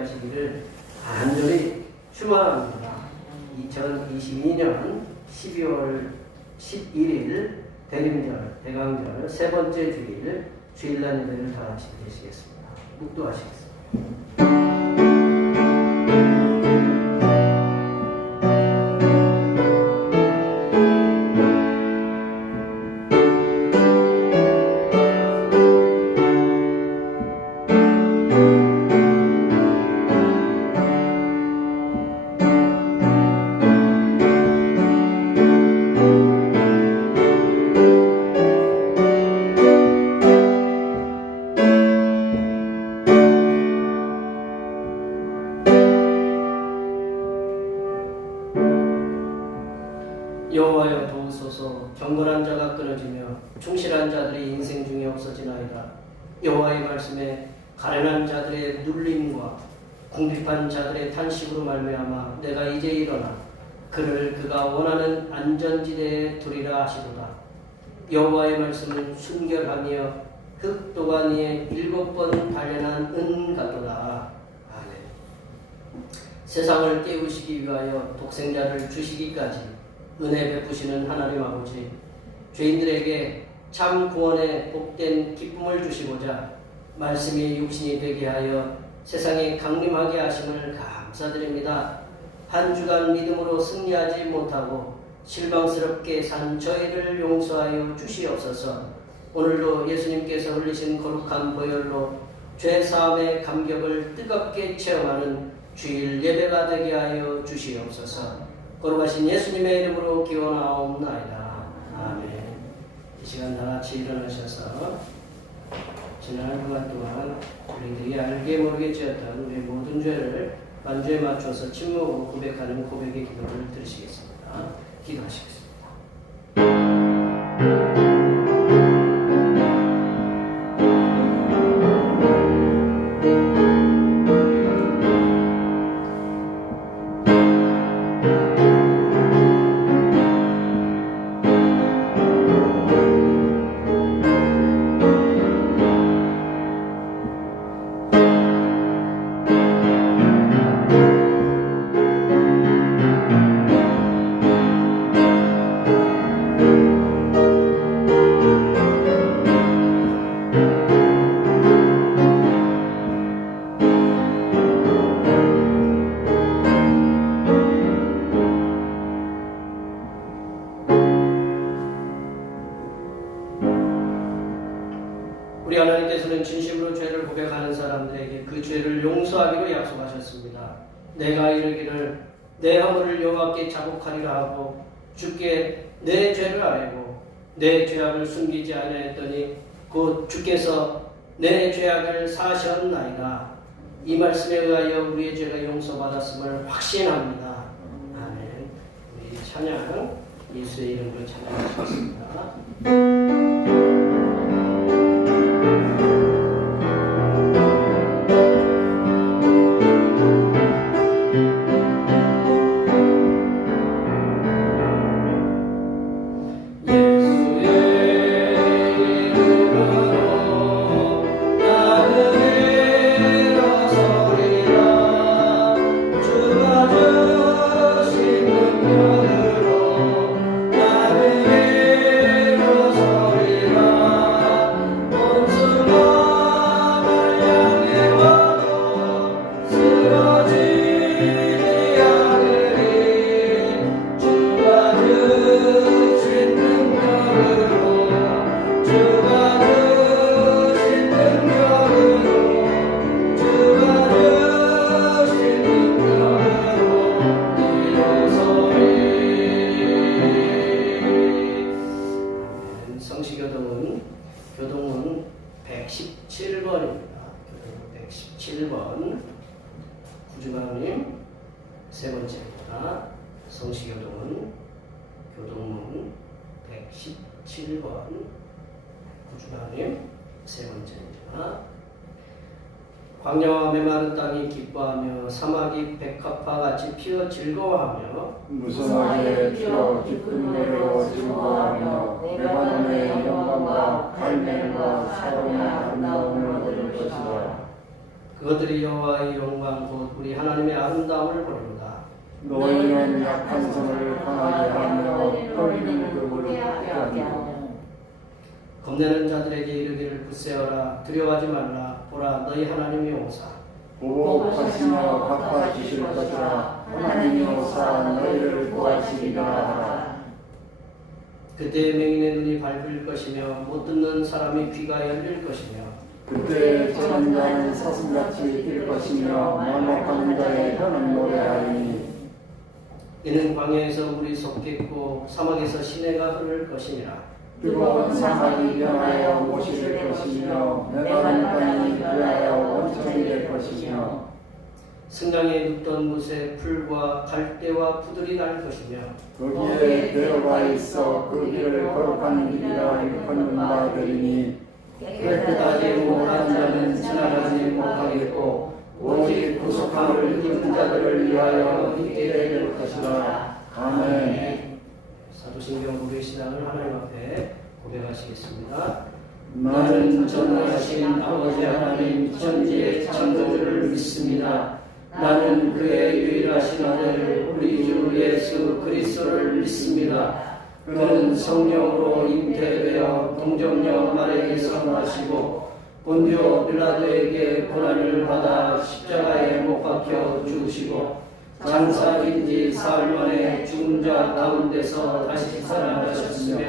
되시기를 간절히 축원합니다. 2022년 12월 11일 대림절, 대강절 세 번째 주일 주일날 예배를 다 같이 드리시겠습니다. 묵도하시겠습니다. 여호와여 도우소서. 경건한 자가 끊어지며 충실한 자들이 인생 중에 없어지나이다. 여호와의 말씀에 가련한 자들의 눌림과 궁핍한 자들의 탄식으로 말미암아 내가 이제 일어나 그를 그가 원하는 안전지대에 두리라 하시도다. 여호와의 말씀은 순결하며 흙도가니에 7번 단련한 은 같도다. 아멘. 세상을 깨우시기 위하여 독생자를 주시기까지 은혜 베푸시는 하나님 아버지, 죄인들에게 참 구원의 복된 기쁨을 주시고자 말씀이 육신이 되게 하여 세상에 강림하게 하심을 감사드립니다. 한 주간 믿음으로 승리하지 못하고 실망스럽게 산 저희를 용서하여 주시옵소서. 오늘도 예수님께서 흘리신 거룩한 보혈로 죄사함의 감격을 뜨겁게 체험하는 주일 예배가 되게 하여 주시옵소서. 거룩하신 예수님의 이름으로 기원하옵나이다. 아멘. 이 시간 다같이 일어나셔서 지난 한 주간 동안 우리들이 알게 모르게 지었던 우리 모든 죄를 만주에 맞춰서 침묵으로 고백하는 고백의 기도를 드리시겠습니다. 기도하시겠습니다. 우리 하나님께서는 진심으로 죄를 고백하는 사람들에게 그 죄를 용서하기로 약속하셨습니다. 내가 이르기를 내 허물을 여호와께 자복하리라 하고 주께 내 죄를 아뢰고 내 죄악을 숨기지 아니하였더니 곧 주께서 내 죄악을 사하셨나이다. 이 말씀에 의하여 우리의 죄가 용서받았음을 확신합니다. 아멘. 우리 찬양 예수의 이름으로 찬양하시겠습니다. 교동문 117번입니다. 교동문 117번 구주마님 세 번째입니다. 성시교동은 교동문 117번 구주마님 세 번째입니다. 광야와 메마른 땅이 기뻐하며 사막이 백합화 같이 피어 즐거워하며 무성하게 피어 깊은 데로 즐거워하며 레바논의 영광과 갈멜과 사론의 아름다움을 얻을 것이다. 그것들이 여호와의 영광 곧 우리 하나님의 아름다움을 보리로다. 너희는 약한 손을 강하게 하며 떨리는 그물을 깨게 하며 겁내는 자들에게 이르기를 굳세어라 두려워하지 말라 보라 너희 하나님이 오사 보복하시며 갚아주실 것이라 하나님이 오사 너희를 구하시리라 하라. 그때 맹인의 눈이 밝을 것이며 못 듣는 사람의 귀가 열릴 것이며 그때 전자는 사슴같이 뛸 것이며 만목하는 자의 혀는 노래하리니 이는 광야에서 물이 솟겠고 사막에서 시내가 흐를 것이니라. 뜨거운 사막이 변하여 못이 될 것이며 메마른 땅이 변하여 원천이 될 것이며 승강에 눕던 못에 풀과 갈대와 푸들이 날 것이며 거기에 배어가 있어 그 길을 거룩한 길이라 일컫는 바 되리니 깨끗하지 못한 자는 지나가지 못하겠고 오직 구속함을 입은 자들을 위하여 있게 될 것이라. 아멘. 사도신경 고백신앙을 하나님 앞에 고백하시겠습니다. 나는 전능하신 아버지 하나님 천지의 창조주를 믿습니다. 나는 그의 유일하신 아들 우리 주 예수 그리스도를 믿습니다. 그는 성령으로 잉태되어 동정녀 마리아에게서 나시고 본디오 빌라도에게 고난을 받아 십자가에 못 박혀 죽으시고 장사인 지 사흘 만에 죽은 자 가운데서 다시 살아나셨으며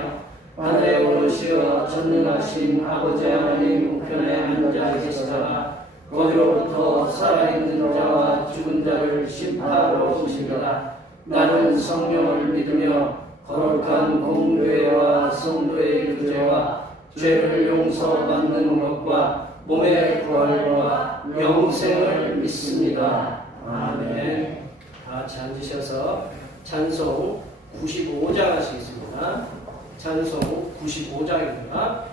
하늘에 오르시어 전능하신 아버지 하나님 우편에 앉아 계시다가 거기로부터 살아있는 자와 죽은 자를 심판하러 오시리라. 나는 성령을 믿으며 거룩한 공교회와 성도의 교제와 죄를 용서받는 것과 몸의 부활과 영생을 믿습니다. 아멘. 다 같이 앉으셔서 찬송 95장 하시겠습니다. 찬송 95장입니다.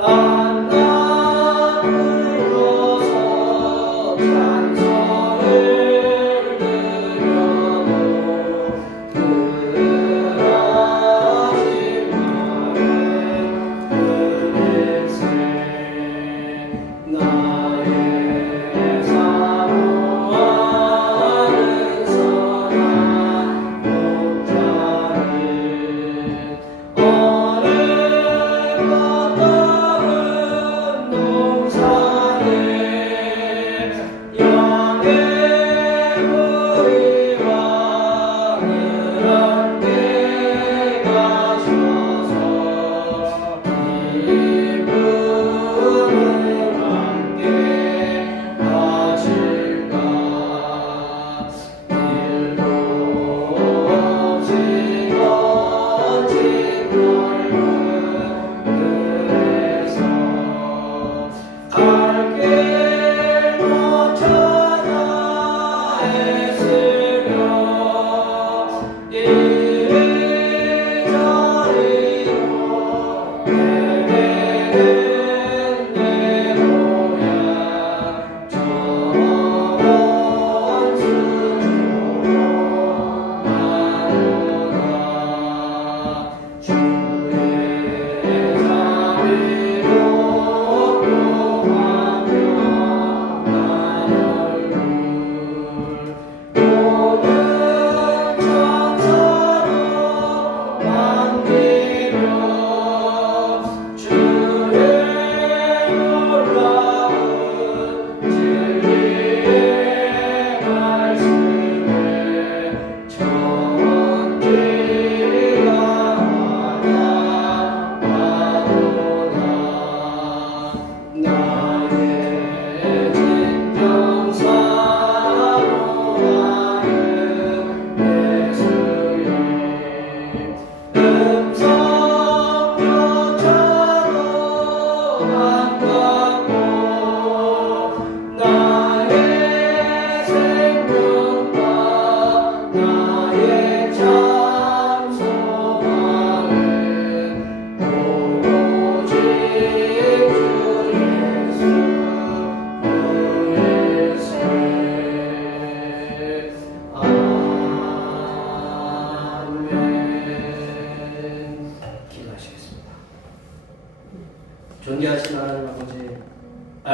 안나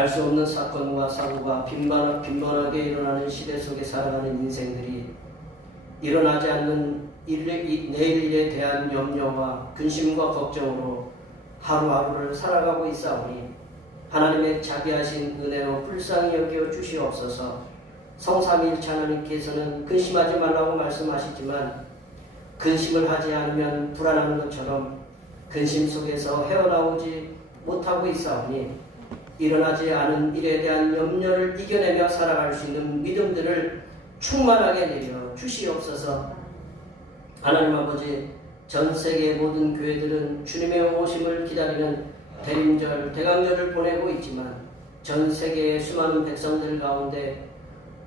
알 수 없는 사건과 사고가 빈번하게 일어나는 시대 속에 살아가는 인생들이 일어나지 않는 내일에 대한 염려와 근심과 걱정으로 하루하루를 살아가고 있사오니 하나님의 자비하신 은혜로 불쌍히 여겨 주시옵소서. 성삼위일체 하나님께서는 근심하지 말라고 말씀하시지만 근심을 하지 않으면 불안한 것처럼 근심 속에서 헤어나오지 못하고 있사오니 일어나지 않은 일에 대한 염려를 이겨내며 살아갈 수 있는 믿음들을 충만하게 내려 주시옵소서. 하나님 아버지, 전 세계 모든 교회들은 주님의 오심을 기다리는 대림절, 대강절을 보내고 있지만 전 세계의 수많은 백성들 가운데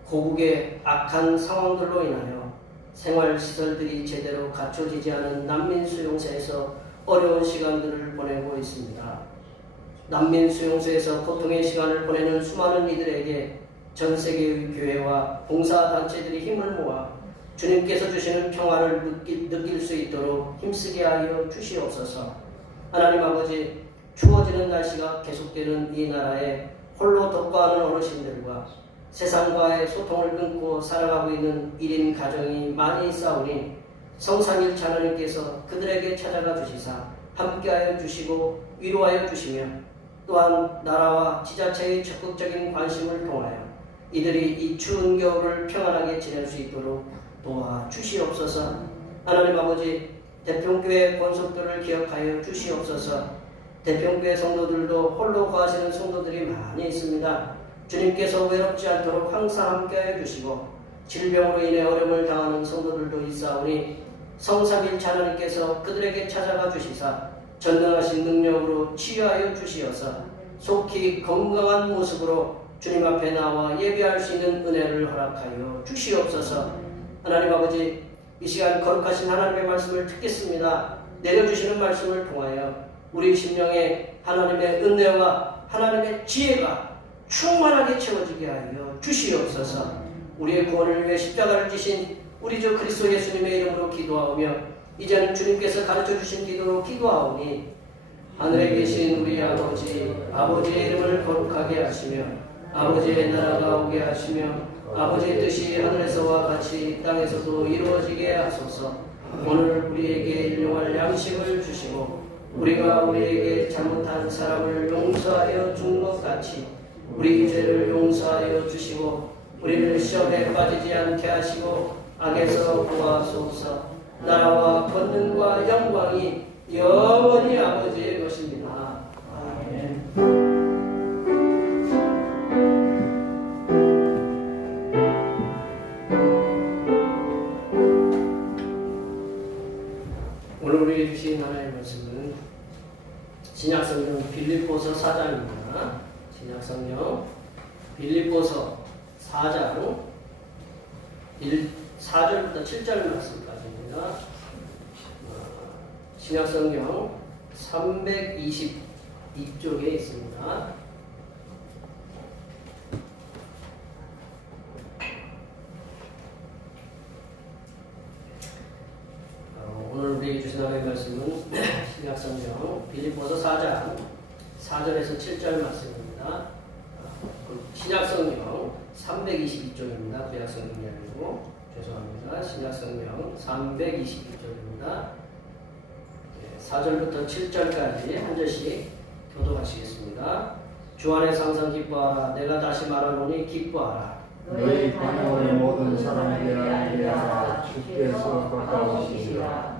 고국의 악한 상황들로 인하여 생활시설들이 제대로 갖춰지지 않은 난민 수용소에서 어려운 시간들을 보내고 있습니다. 난민 수용소에서 고통의 시간을 보내는 수많은 이들에게 전 세계의 교회와 봉사단체들이 힘을 모아 주님께서 주시는 평화를 느낄 수 있도록 힘쓰게 하여 주시옵소서. 하나님 아버지, 추워지는 날씨가 계속되는 이 나라에 홀로 독거하는 어르신들과 세상과의 소통을 끊고 살아가고 있는 1인 가정이 많이 있사오니 성삼일체 하나님께서 그들에게 찾아가 주시사 함께하여 주시고 위로하여 주시며 또한 나라와 지자체의 적극적인 관심을 통하여 이들이 이 추운 겨울을 평안하게 지낼 수 있도록 도와주시옵소서. 하나님 아버지, 대평교회 권속들을 기억하여 주시옵소서. 대평교회 성도들도 홀로 거하시는 성도들이 많이 있습니다. 주님께서 외롭지 않도록 항상 함께하여 주시고 질병으로 인해 어려움을 당하는 성도들도 있사오니 성삼일체 하나님께서 그들에게 찾아가 주시사 전능하신 능력으로 치유하여 주시어서 속히 건강한 모습으로 주님 앞에 나와 예배할 수 있는 은혜를 허락하여 주시옵소서. 하나님 아버지, 이 시간 거룩하신 하나님의 말씀을 듣겠습니다. 내려주시는 말씀을 통하여 우리 심령에 하나님의 은혜와 하나님의 지혜가 충만하게 채워지게 하여 주시옵소서. 우리의 구원을 위해 십자가를 지신 우리 주 그리스도 예수님의 이름으로 기도하오며 이제는 주님께서 가르쳐 주신 기도로 기도하오니 하늘에 계신 우리 아버지, 아버지의 이름을 거룩하게 하시며 아버지의 나라가 오게 하시며 아버지의 뜻이 하늘에서와 같이 땅에서도 이루어지게 하소서. 오늘 우리에게 일용할 양식을 주시고 우리가 우리에게 잘못한 사람을 용서하여 준 것 같이 우리 죄를 용서하여 주시고 우리를 시험에 빠지지 않게 하시고 악에서 구하소서. 나라와 권능과 영광이 영원히 아버지의 것입니다. 아멘. 오늘 우리에게 주신 하나님의 말씀은 신약성경 빌립보서 4장입니다. 신약성경 빌립보서 4장 4절부터 7절 말씀까지입니다. 신약성경 322쪽에 있습니다. 오늘 우리에게 주신 하나님의 말씀은 신약성경 빌립보서 4장 4절에서 7절 말씀입니다. 신약성경 322쪽입니다. 구약성경이 아니고 죄송합니다. 신약성경 322쪽입니다. 4절부터 7절까지 한 절씩 교독하시겠습니다. 주 안에서 항상 기뻐하라. 내가 다시 말하노니 기뻐하라. 너희 관여의 모든 사람에게 알리라. 주께서 가까우시리라.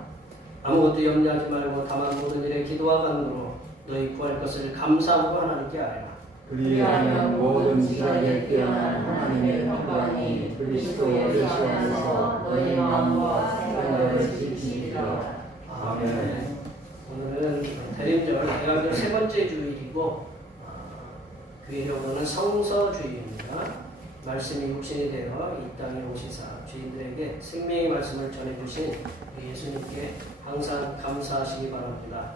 아무것도 염려하지 말고 다만 모든 일에 기도와 간구로 너희 구할 것을 감사하고 하나님께 아뢰라. 그리하면 모든 지각에 깨어난 하나님의 평강이 그리스도 예수 안에서 너희 마음과 생각을 지키시리라. 아멘. 오늘은 대림절 대강절 세 번째 주일이고 교회력은 성서주일입니다. 말씀이 육신이 되어 이 땅에 오시사 죄인들에게 생명의 말씀을 전해주신 예수님께 항상 감사하시기 바랍니다.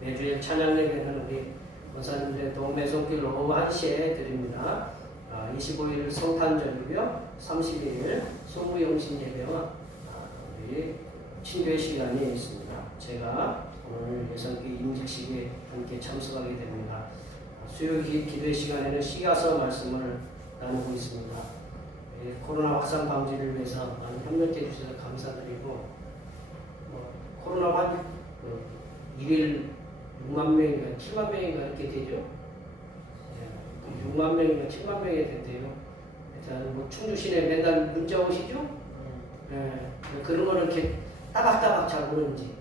매주일 찬양 예배는 우리 원사님들의 동매송길 오후 1시에 드립니다. 25일 성탄절이고요. 30일 소무용신 예배와 우리 친교회 시간이 있습니다. 제가 오늘 예성기 임직식에 함께 참석하게 됩니다. 수요 기도회 시간에는 시가서 말씀을 나누고 있습니다. 코로나 확산 방지를 위해서 많이 협력해 주셔서 감사드리고, 코로나 환 일일 6만 명인가 7만 명인가 이렇게 되죠. 6만 명인가 7만 명이 된대요. 일단 뭐 충주시내 맨날 문자 오시죠? 그런 거는 이렇게 따박따박 잘 오는지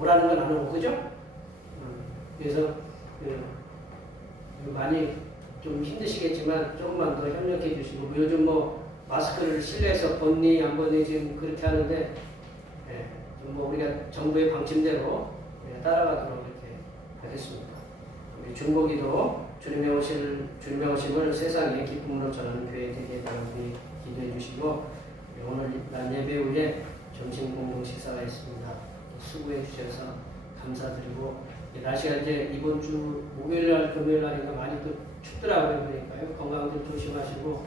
오라는 건 안 오고, 그죠? 그래서 많이 좀 힘드시겠지만 조금만 더 협력해 주시고, 요즘 뭐 마스크를 실내에서 벗니 안 벗니 지금 그렇게 하는데, 뭐 우리가 정부의 방침대로 따라가도록 이렇게 하겠습니다. 우리 중보기도 주님의 오심을 세상에 기쁨으로 전하는 교회 되게 달라고 기도해 주시고, 오늘 날 예배 후에 점심 공동 식사가 있습니다. 수고해 주셔서 감사드리고, 날씨가 이제 이번 주 목요일날 금요일날인가 많이 또 춥더라고요. 그러니까요. 건강들 조심하시고,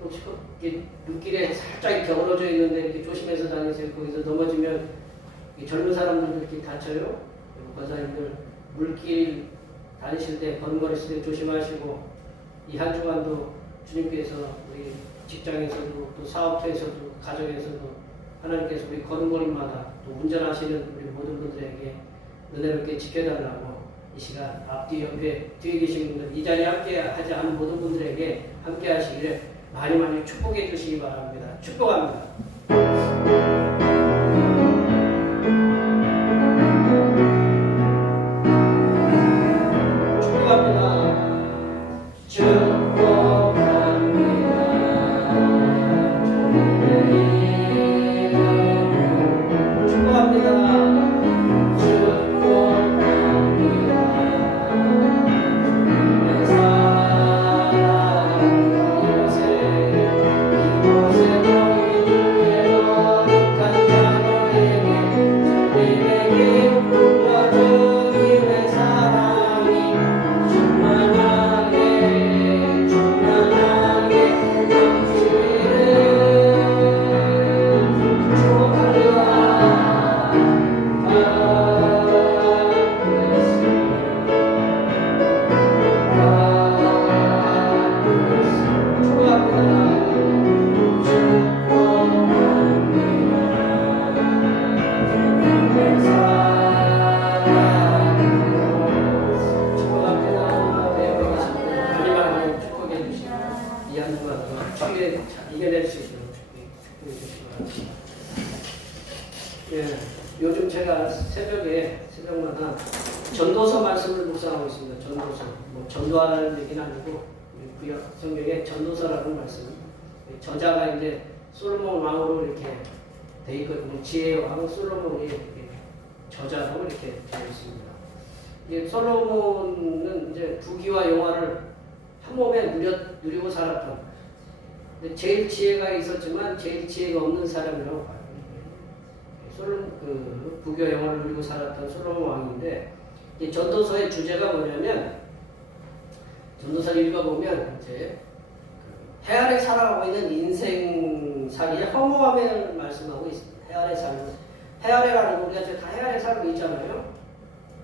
또 눈길에 살짝 이렇게 얼어져 있는데 이렇게 조심해서 다니세요. 거기서 넘어지면 젊은 사람들도 이렇게 다쳐요. 권사님들 물길 다니실 때 걸음걸이실 때 조심하시고, 이 한 주간도 주님께서 우리 직장에서도 또 사업터에서도 가정에서도 하나님께서 우리 걸음걸이마다 또 운전하시는 우리 모든 분들에게 은혜롭게 지켜달라고 이 시간 앞뒤 옆에 뒤에 계신 분들, 이 자리에 함께 하지 않은 모든 분들에게 함께 하시기를 많이 많이 축복해 주시기 바랍니다. 축복합니다. 이겨낼 수 있도록 요즘 제가 새벽마다 전도서 말씀을 묵상하고 있습니다. 전도서. 뭐 전도하라는 얘기는 아니고 구약 성경에 전도서라는 말씀. 저자가 이제 솔로몬 왕으로 이렇게 돼 있거든요. 지혜의 왕 솔로몬이 이렇게 저자로 이렇게 되어 있습니다. 이제 솔로몬은 이제 부귀와 영화를 한 몸에 누리고 살았던, 제일 지혜가 있었지만 제일 지혜가 없는 사람이라고 봐요. 부귀와 영화를 누리고 살았던 솔로몬 왕인데, 이 전도서의 주제가 뭐냐면, 전도서를 읽어보면 이제 해 아래 살아가고 있는 인생살이의 허무함을 말씀하고 있습니다. 해 아래 살고, 해 아래라는 거 우리가 다 해 아래 살고 있잖아요.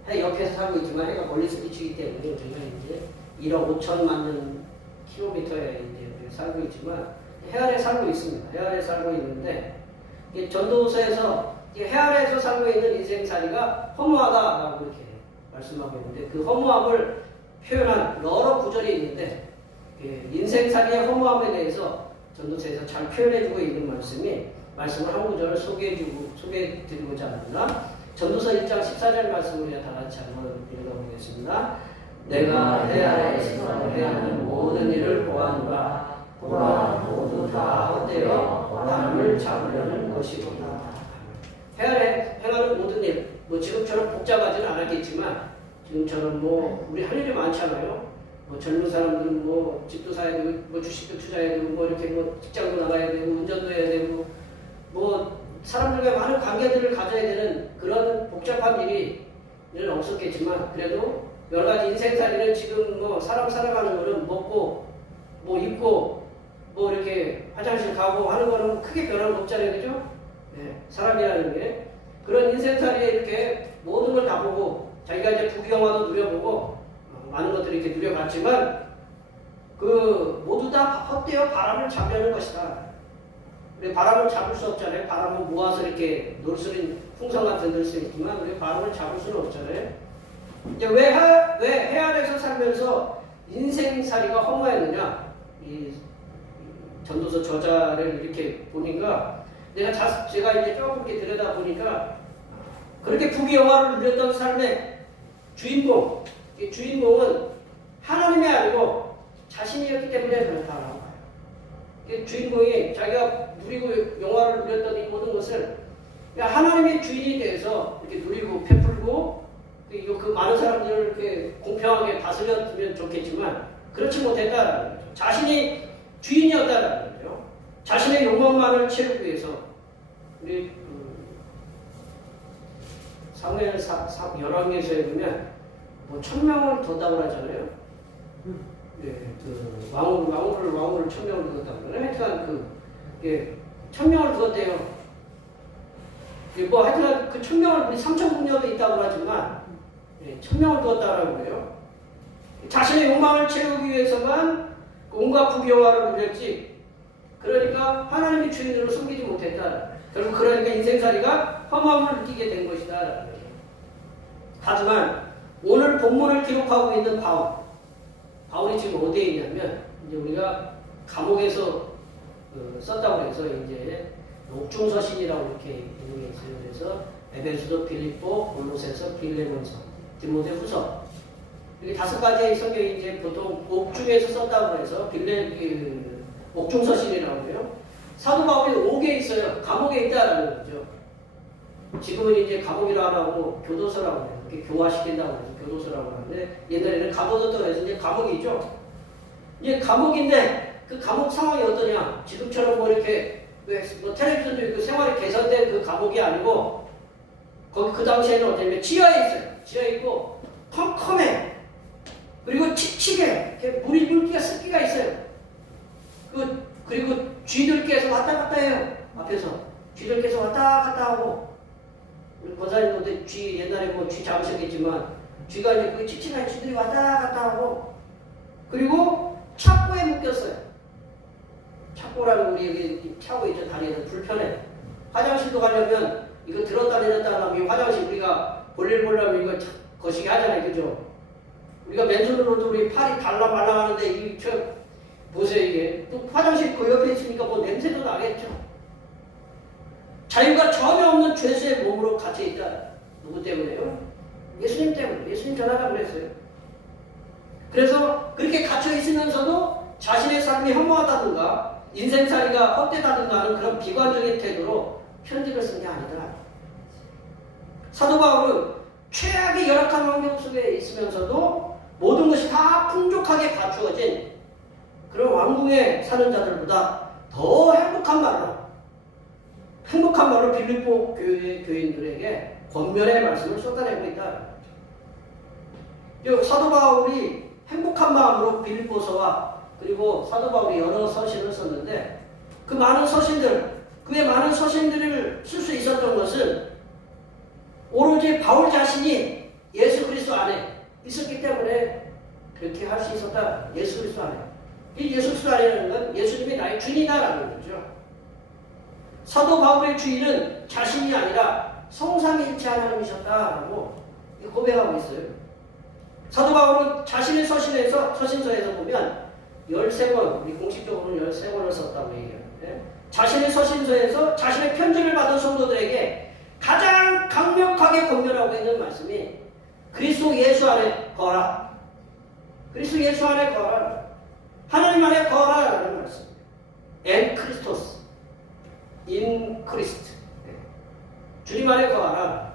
해 옆에서 살고 있지만 해가 멀리서 비추기 때문에 우리가 이제 1억 5천만 년 킬로미터에 이제 살고 있지만 해 아래 살고 있습니다. 해 아래 살고 있는데, 전도서에서 해 아래에서 살고 있는 인생살이가 허무하다라고 이렇게 말씀하고 있는데, 그 허무함을 표현한 여러 구절이 있는데, 인생살이의 허무함에 대해서 전도서에서 잘 표현해주고 있는 말씀을 한 구절 소개해드리고자 합니다. 전도서 1장 14절 말씀을 다 같이 한번 읽어보겠습니다. 내가 해 아래에서 행하는 모든 일을 보아노라. 보라, 모두 다 헛되어 바람을 잡으려는 것이구나. 해 아래 행하는 모든 일, 지금처럼 복잡하지는 않았겠지만, 지금처럼 우리 할 일이 많잖아요. 젊은 사람들은 집도 사야 되고, 주식도 투자해야 되고, 이렇게 직장도 나가야 되고, 운전도 해야 되고, 사람들과 많은 관계들을 가져야 되는 그런 복잡한 일이 없었겠지만, 그래도 여러 가지 인생살이는 지금 사람 살아가는 거는 먹고, 입고, 이렇게 화장실 가고 하는 거는 크게 변화는 없잖아요. 그죠? 사람이라는 게. 그런 인생살이에 이렇게 모든 걸 다 보고, 자기가 이제 부귀영화도 누려보고, 많은 것들을 이렇게 누려봤지만 그 모두 다 헛되어 바람을 잡려는 것이다. 우리 바람을 잡을 수 없잖아요. 바람을 모아서 이렇게 놀 수는 풍선 같은 데쓸 수 있지만 우리 바람을 잡을 수는 없잖아요. 이제 왜 해안에서 살면서 인생살이가 허무했느냐? 이 전도서 저자를 이렇게 보니까 제가 이제 조금 이렇게 들여다 보니까 그렇게 부귀영화를 누렸던 삶의 주인공, 이 주인공은 하나님이 아니고 자신이었기 때문에 그렇다라고 봐요. 주인공이 자기가 누리고 영화를 누렸던 이 모든 것을 하나님의 주인이 돼서 이렇게 누리고 베풀고 그 많은 사람들을 이렇게 공평하게 다스렸으면 좋겠지만 그렇지 못했다라는 거죠. 자신이 주인이었다라는 거죠. 자신의 욕망만을 채우기 위해서 우리 사무엘 열왕기서에 보면 뭐 1000명을 뒀다고 하잖아요. 그 왕후를 1000명을 두었다고 그러네. 하여튼 그 1000명을 두었대요. 뭐 하여튼 그 1000명을 우리 3000군녀도 있다고 하지만 1000명을 두었다라고 그래요. 자신의 욕망을 채우기 위해서만 온갖 부귀영화를 누렸지. 그러니까 하나님의 주인으로 섬기지 못했다. 결국 그러니까 인생살이가 허무함을 느끼게 된 것이다. 하지만 오늘 본문을 기록하고 있는 바울이 지금 어디에 있냐면 이제 우리가 감옥에서 썼다고 해서 이제 옥중서신이라고 이렇게 있는 게 있어요. 그래서 에베소서, 필립보, 골로새서, 빌레몬서, 디모데후서 이렇게 5가지의 성경이 이제 보통 옥중에서 썼다고 해서 옥중서신이라고 해요. 사도 바울이 옥에 있어요. 감옥에 있다라는 거죠. 지금은 이제 감옥이라 안 하고 교도소라고 해요. 이렇게 교화시킨다고 해서 교도소라고 하는데 옛날에는 감옥이었다고 해서 이제 감옥이죠. 이제 감옥인데 그 감옥 상황이 어떠냐? 지금처럼 뭐 이렇게 뭐 텔레비전도 있고 생활이 개선된 그 감옥이 아니고 거기 그 당시에는 어땠냐면 지하에 있어요. 지하에 있고 컴컴해. 그리고 칙칙해. 물기가 습기가 있어요. 그리고 쥐들께서 왔다 갔다 해요. 앞에서 쥐들께서 왔다 갔다 하고 우리 권사님도 쥐 옛날에 뭐 쥐 잡으셨겠지만 쥐가 이제 그 칙칙한 쥐들이 왔다 갔다 하고 그리고 착고에 묶였어요. 착고라는 우리 여기 차고 있죠. 다리에서 불편해. 화장실도 가려면 이거 들었다 내렸다 하면 화장실 우리가 볼일 보려면 이거 거시기 하잖아요. 그죠? 우리가 맨손으로도 우리 팔이 달랑말랑하는데 이 보세요. 이게 또 화장실 그 옆에 있으니까 뭐 냄새도 나겠죠. 자유가 전혀 없는 죄수의 몸으로 갇혀있다. 누구 때문에요? 예수님 때문에. 예수님 전하라고 그랬어요. 그래서 그렇게 갇혀있으면서도 자신의 삶이 허무하다든가 인생살이가 헛되다든가 하는 그런 비관적인 태도로 편지를 쓴 게 아니다. 사도 바울은 최악의 열악한 환경 속에 있으면서도 모든 것이 다 풍족하게 갖추어진 그런 왕궁에 사는 자들보다 더 행복한 말로 빌립보 교회 교인들에게 권면의 말씀을 쏟아내고 있다. 사도 바울이 행복한 마음으로 빌립보서와 그리고 사도 바울이 여러 서신을 썼는데 그 많은 서신들, 그의 많은 서신들을 쓸 수 있었던 것은 오로지 바울 자신이 예수 그리스도 안에 있었기 때문에 그렇게 할 수 있었다. 예수 그리스도 안에. 이 예수 그리스도 안에는 건 예수님이 나의 주인이다라는 거죠. 사도 바울의 주인은 자신이 아니라 성삼위일체 하나님이셨다라고 고백하고 있어요. 사도 바울은 자신의 서신서에서 보면 13권, 우리 공식적으로는 13권을 썼다고 얘기하는데 자신의 서신서에서 자신의 편지를 받은 성도들에게 가장 강력하게 권면하고 있는 말씀이 그리스도 예수 안에 거하라. 그리스도 예수 안에 거하라. 하나님 안에 거하라라는 말씀입니다. 엔 크리스토스. 인 크리스트. 주님 안에 거하라.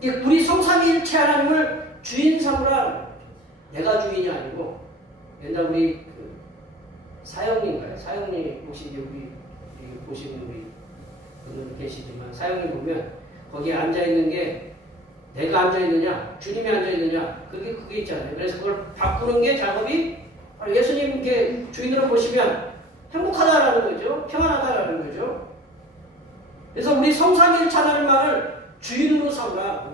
그죠? 우리 성삼위일체 하나님을 주인 삼으라. 내가 주인이 아니고 옛날 우리 사형님인가요? 사형님 혹시 여기 보시는 우리 분들 계시지만 사형님 보면 거기에 앉아있는 게 내가 앉아있느냐 주님이 앉아있느냐 그게 있잖아요. 그래서 그걸 바꾸는 게 작업이 예수님 이렇게 주인으로 보시면 행복하다라는 거죠. 평안하다라는 거죠. 그래서 우리 성삼위일체 하나님만을 주인으로 삼으라.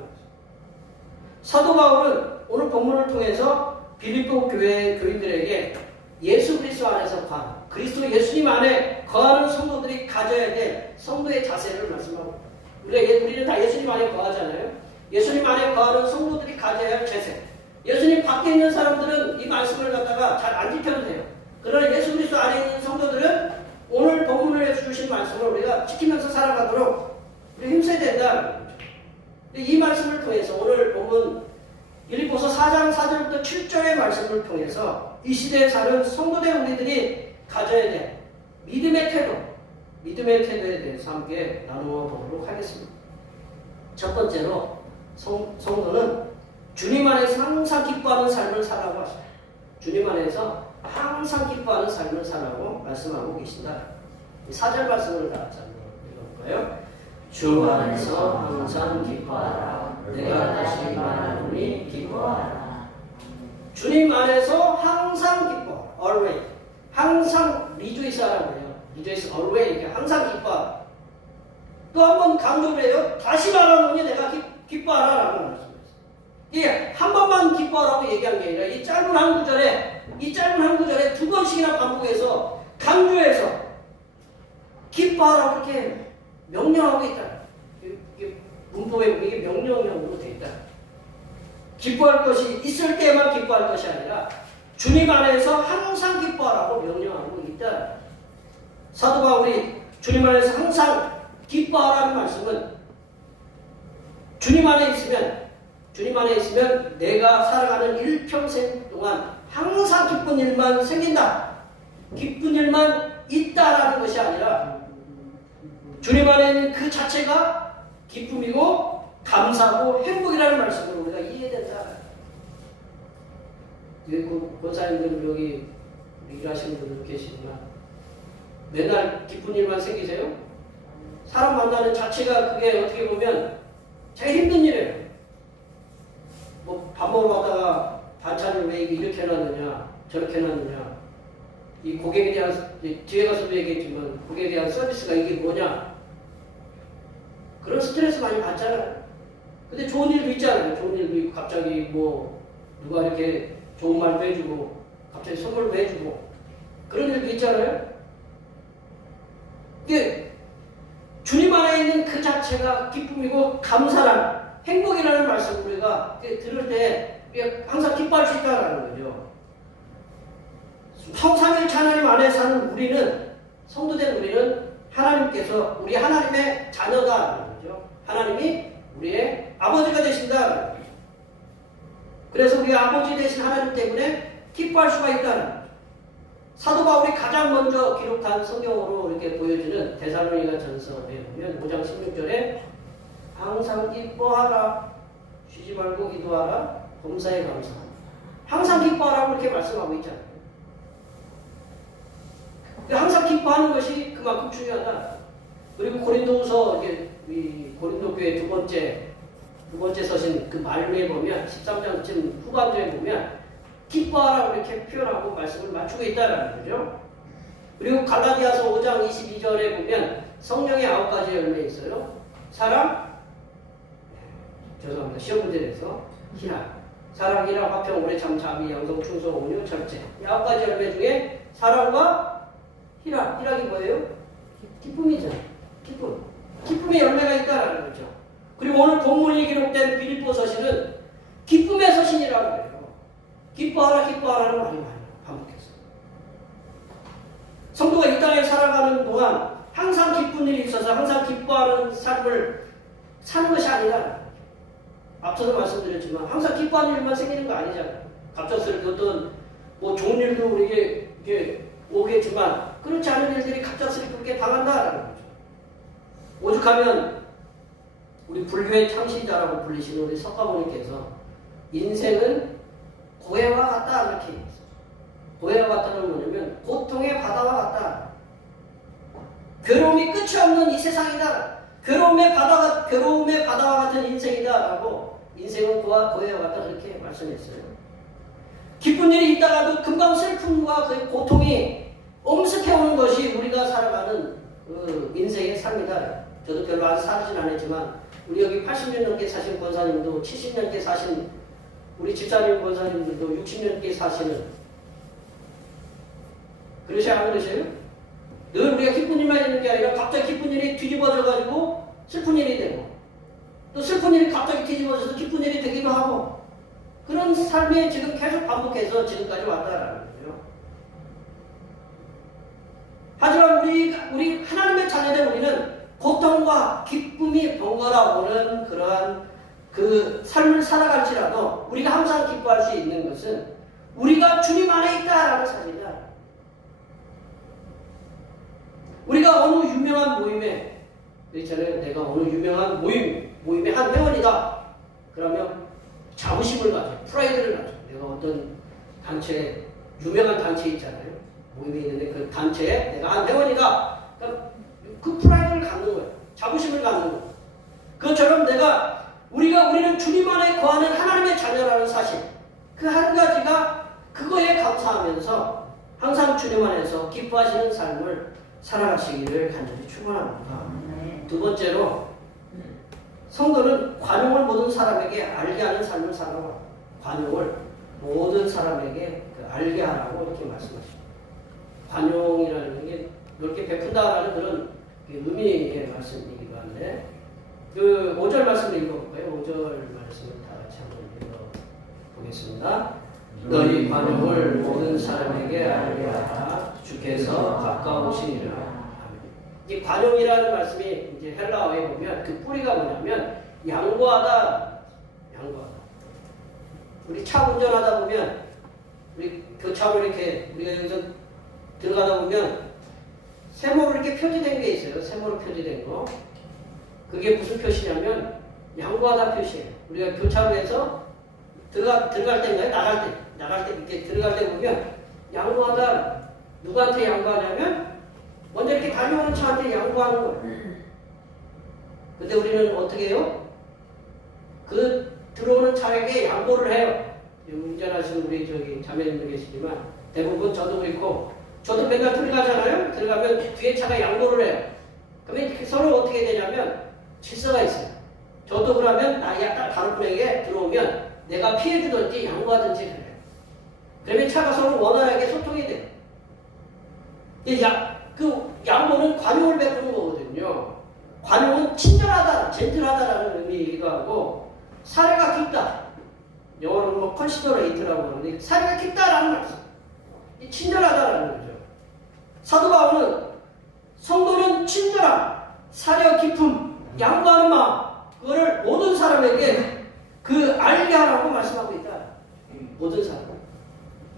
사도 바울은 오늘 본문을 통해서 빌립보 교회 교인들에게 예수 그리스도 안에서 그리스도 예수님 안에 거하는 성도들이 가져야 될 성도의 자세를 말씀하고, 우리는 다 예수님 안에 거하잖아요. 예수님 안에 거하는 성도들이 가져야 할 자세. 예수님 밖에 있는 사람들은 이 말씀을 갖다가 잘 안 지켜도 돼요. 그러나 예수 그리스도 안에 있는 성도들은 오늘 본문을 주신 말씀을 우리가 지키면서 살아가도록 우리 힘써야 된다는 거죠. 이 말씀을 통해서 오늘 본문 빌립보서 4장 4절부터 7절의 말씀을 통해서 이 시대에 사는 성도된 우리들이 가져야 될 믿음의 태도에 대해서 함께 나누어 보도록 하겠습니다. 첫 번째로 성도는 주님 안에서 항상 기뻐하는 삶을 살라고 하십니다. 주님 안에서 항상 기뻐하는 삶을 살라고 말씀하고 계신다. 4절 말씀을 다 같이 읽어볼까요? 주 안에서 항상 기뻐하라. 내가 다시 말하노니 기뻐하라. 주님 안에서 항상 기뻐하라. Always. 항상 rejoice 하라고 해요. rejoice always. 항상 기뻐하라. 또 한 번 강조를 해요. 다시 말하노니 내가 기뻐하라라고 말씀했어요. 이게 한 번만 기뻐하라고 얘기한 게 아니라 이 짧은 한 구절에 두 번씩이나 반복해서 강조해서 기뻐하라고 이렇게 명령하고 있다. 이게 문법에 보면 이게 명령형으로 되어 있다. 기뻐할 것이 있을 때만 기뻐할 것이 아니라 주님 안에서 항상 기뻐하라고 명령하고 있다. 사도 바울이 주님 안에서 항상 기뻐하라는 말씀은 주님 안에 있으면 내가 살아가는 일평생 동안 항상 기쁜 일만 생긴다. 기쁜 일만 있다라는 것이 아니라 주님 안에 있는 그 자체가 기쁨이고 감사하고 행복이라는 말씀을 우리가 이해해야 된다. 권사님들 여기 일하시는 분들 계시지만 맨날 기쁜 일만 생기세요? 사람 만나는 자체가 그게 어떻게 보면 제일 힘든 일이에요. 뭐 밥 먹으러 갔다가 반찬을 왜 이렇게 해놨느냐 저렇게 해놨느냐, 이 고객에 대한, 뒤에 가서도 얘기했지만 고객에 대한 서비스가 이게 뭐냐, 그런 스트레스 많이 받잖아요. 근데 좋은 일도 있잖아요. 좋은 일도 있고 갑자기 뭐 누가 이렇게 좋은 말도 해주고 갑자기 선물도 해주고 그런 일도 있잖아요. 이게 주님 안에 있는 그 자체가 기쁨이고 감사란 행복이라는 말씀을 우리가 들을 때 항상 기뻐할 수 있다는 거죠. 성삼일체 하나님 안에 사는 우리는, 성도된 우리는 하나님께서 우리 하나님의 자녀다라는 거죠. 하나님이 우리의 아버지가 되신다라는 거죠. 그래서 우리 아버지 되신 하나님 때문에 기뻐할 수가 있다는 거죠. 사도 바울이 가장 먼저 기록한 성경으로 이렇게 보여지는 데살로니가 전서에 보면 5장 16절에 항상 기뻐하라, 쉬지 말고 기도하라, 범사에 감사하라. 항상 기뻐하라고 이렇게 말씀하고 있잖아요. 항상 기뻐하는 것이 그만큼 중요하다. 그리고 고린도후서 이 고린도 교회 두 번째 서신 그 말미에 보면 13장쯤 후반부에 보면 기뻐하라고 이렇게 표현하고 말씀을 맞추고 있다라는 거죠. 그리고 갈라디아서 5장 22절에 보면 성령의 9가지 열매 있어요. 사랑, 죄송합니다. 시험 문제에 대해서 희락, 사랑, 희락, 화평, 오래참, 자비, 양성, 충성, 온유, 절제. 이 9가지 열매 중에 사랑과 희락이 뭐예요? 기쁨이죠. 기쁨의 열매가 있다라는 거죠. 그리고 오늘 본문이 기록된 빌립보 서신은 기쁨의 서신이라고 해요. 기뻐하라는 말이 많아요. 반복해서. 성도가 이 땅에 살아가는 동안 항상 기쁜 일이 있어서 항상 기뻐하는 삶을 사는 것이 아니라, 앞서서 말씀드렸지만 항상 기뻐하는 일만 생기는 거 아니잖아요. 갑작스럽게 어떤 뭐 좋은 일도 우리에게 오겠지만 그렇지 않은 일들이 갑작스럽게 그렇게 당한다라는 거죠. 오죽하면 우리 불교의 창시자라고 불리시는 우리 석가모니께서 인생은 고해와 같다 이렇게 얘기했어요. 고해와 같다는 뭐냐면 고통의 바다와 같다. 괴로움이 끝이 없는 이 세상이다. 괴로움의 바다와 같은 인생이다라고, 인생은 고해와 같다 그렇게 말씀했어요. 기쁜 일이 있다가도 금방 슬픔과 그 고통이 엄습해오는 것이 우리가 살아가는 그 인생의 삶이다. 저도 별로 아직 살진 않았지만 우리 여기 80년 넘게 사신 권사님도 70년째 사신 우리 집사님, 권사님들도 60년께 사시는 그러셔야 안 그러셔요? 늘 우리가 기쁜 일만 있는 게 아니라 갑자기 기쁜 일이 뒤집어져가지고 슬픈 일이 되고 또 슬픈 일이 갑자기 뒤집어져서 기쁜 일이 되기도 하고 그런 삶에 지금 계속 반복해서 지금까지 왔다라는 거죠. 하지만 우리 하나님의 자녀된 우리는 고통과 기쁨이 번갈아 오는 그러한 그 삶을 살아갈지라도 우리가 항상 기뻐할 수 있는 것은 우리가 주님 안에 있다라는 사실이다. 우리가 어느 유명한 모임에 있잖아요. 내가 어느 유명한 모임의 한 회원이다. 그러면 자부심을 가져, 프라이드를 가져. 내가 어떤 단체, 유명한 단체 있잖아요. 모임이 있는데 그 단체에 내가 한 회원이다. 그러니까 그 프라이드를 갖는 거예요. 자부심을 갖는 거예요. 그것처럼 우리는 주님 안에 거하는 하나님의 자녀라는 사실, 그 한 가지가 그거에 감사하면서 항상 주님 안에서 기뻐하시는 삶을 살아가시기를 간절히 축원합니다. 두 번째로 성도는 관용을 모든 사람에게 알게 하는 삶을 살아가. 관용을 모든 사람에게 알게 하라고 이렇게 말씀하십니다. 관용이라는 게 넓게 베푼다라는 그런 의미의 말씀이기도 한데 그 5절 말씀을 읽어볼까요? 5절 말씀을 다 같이 한번 읽어보겠습니다. 너희 관용을 모든 사람에게 알게 하라. 주께서 가까우시니라. 이 관용이라는 말씀이 이제 헬라어에 보면 그 뿌리가 뭐냐면 양보하다. 우리 차 운전하다 보면 우리 교차로 이렇게 우리가 여기서 들어가다 보면 세모로 이렇게 표지된 게 있어요. 세모로 표지된 거. 그게 무슨 표시냐면 양보하다 표시예요. 우리가 교차로에서 들어갈 때인가요? 나갈 때 이렇게 들어갈 때 보면 양보하다 누구한테 양보하냐면 먼저 이렇게 달려오는 차한테 양보하는 거예요. 근데 우리는 어떻게 해요? 그 들어오는 차에게 양보를 해요. 운전하시는 우리 저기 자매님도 계시지만 대부분 저도 그렇고 저도 맨날 들어가잖아요. 들어가면 뒤에 차가 양보를 해요. 그러면 서로 어떻게 되냐면 질서가 있어요. 저도 그러면 다른 분에게 들어오면 내가 피해주든지 양보하든지 그래요. 그러면 차가 서로 원활하게 소통이 돼요. 그 양보는 관용을 베푸는 거거든요. 관용은 친절하다, 젠틀하다라는 의미이기도 하고 사례가 깊다. 영어로는 뭐 컨시더레이트라고 하는데 사례가 깊다라는 말씀. 친절하다라는 거죠. 사도 바울은 성도는 친절함, 사려 깊음, 양보하는 마음 그거를 모든 사람에게 알게 하라고 말씀하고 있다. 모든 사람.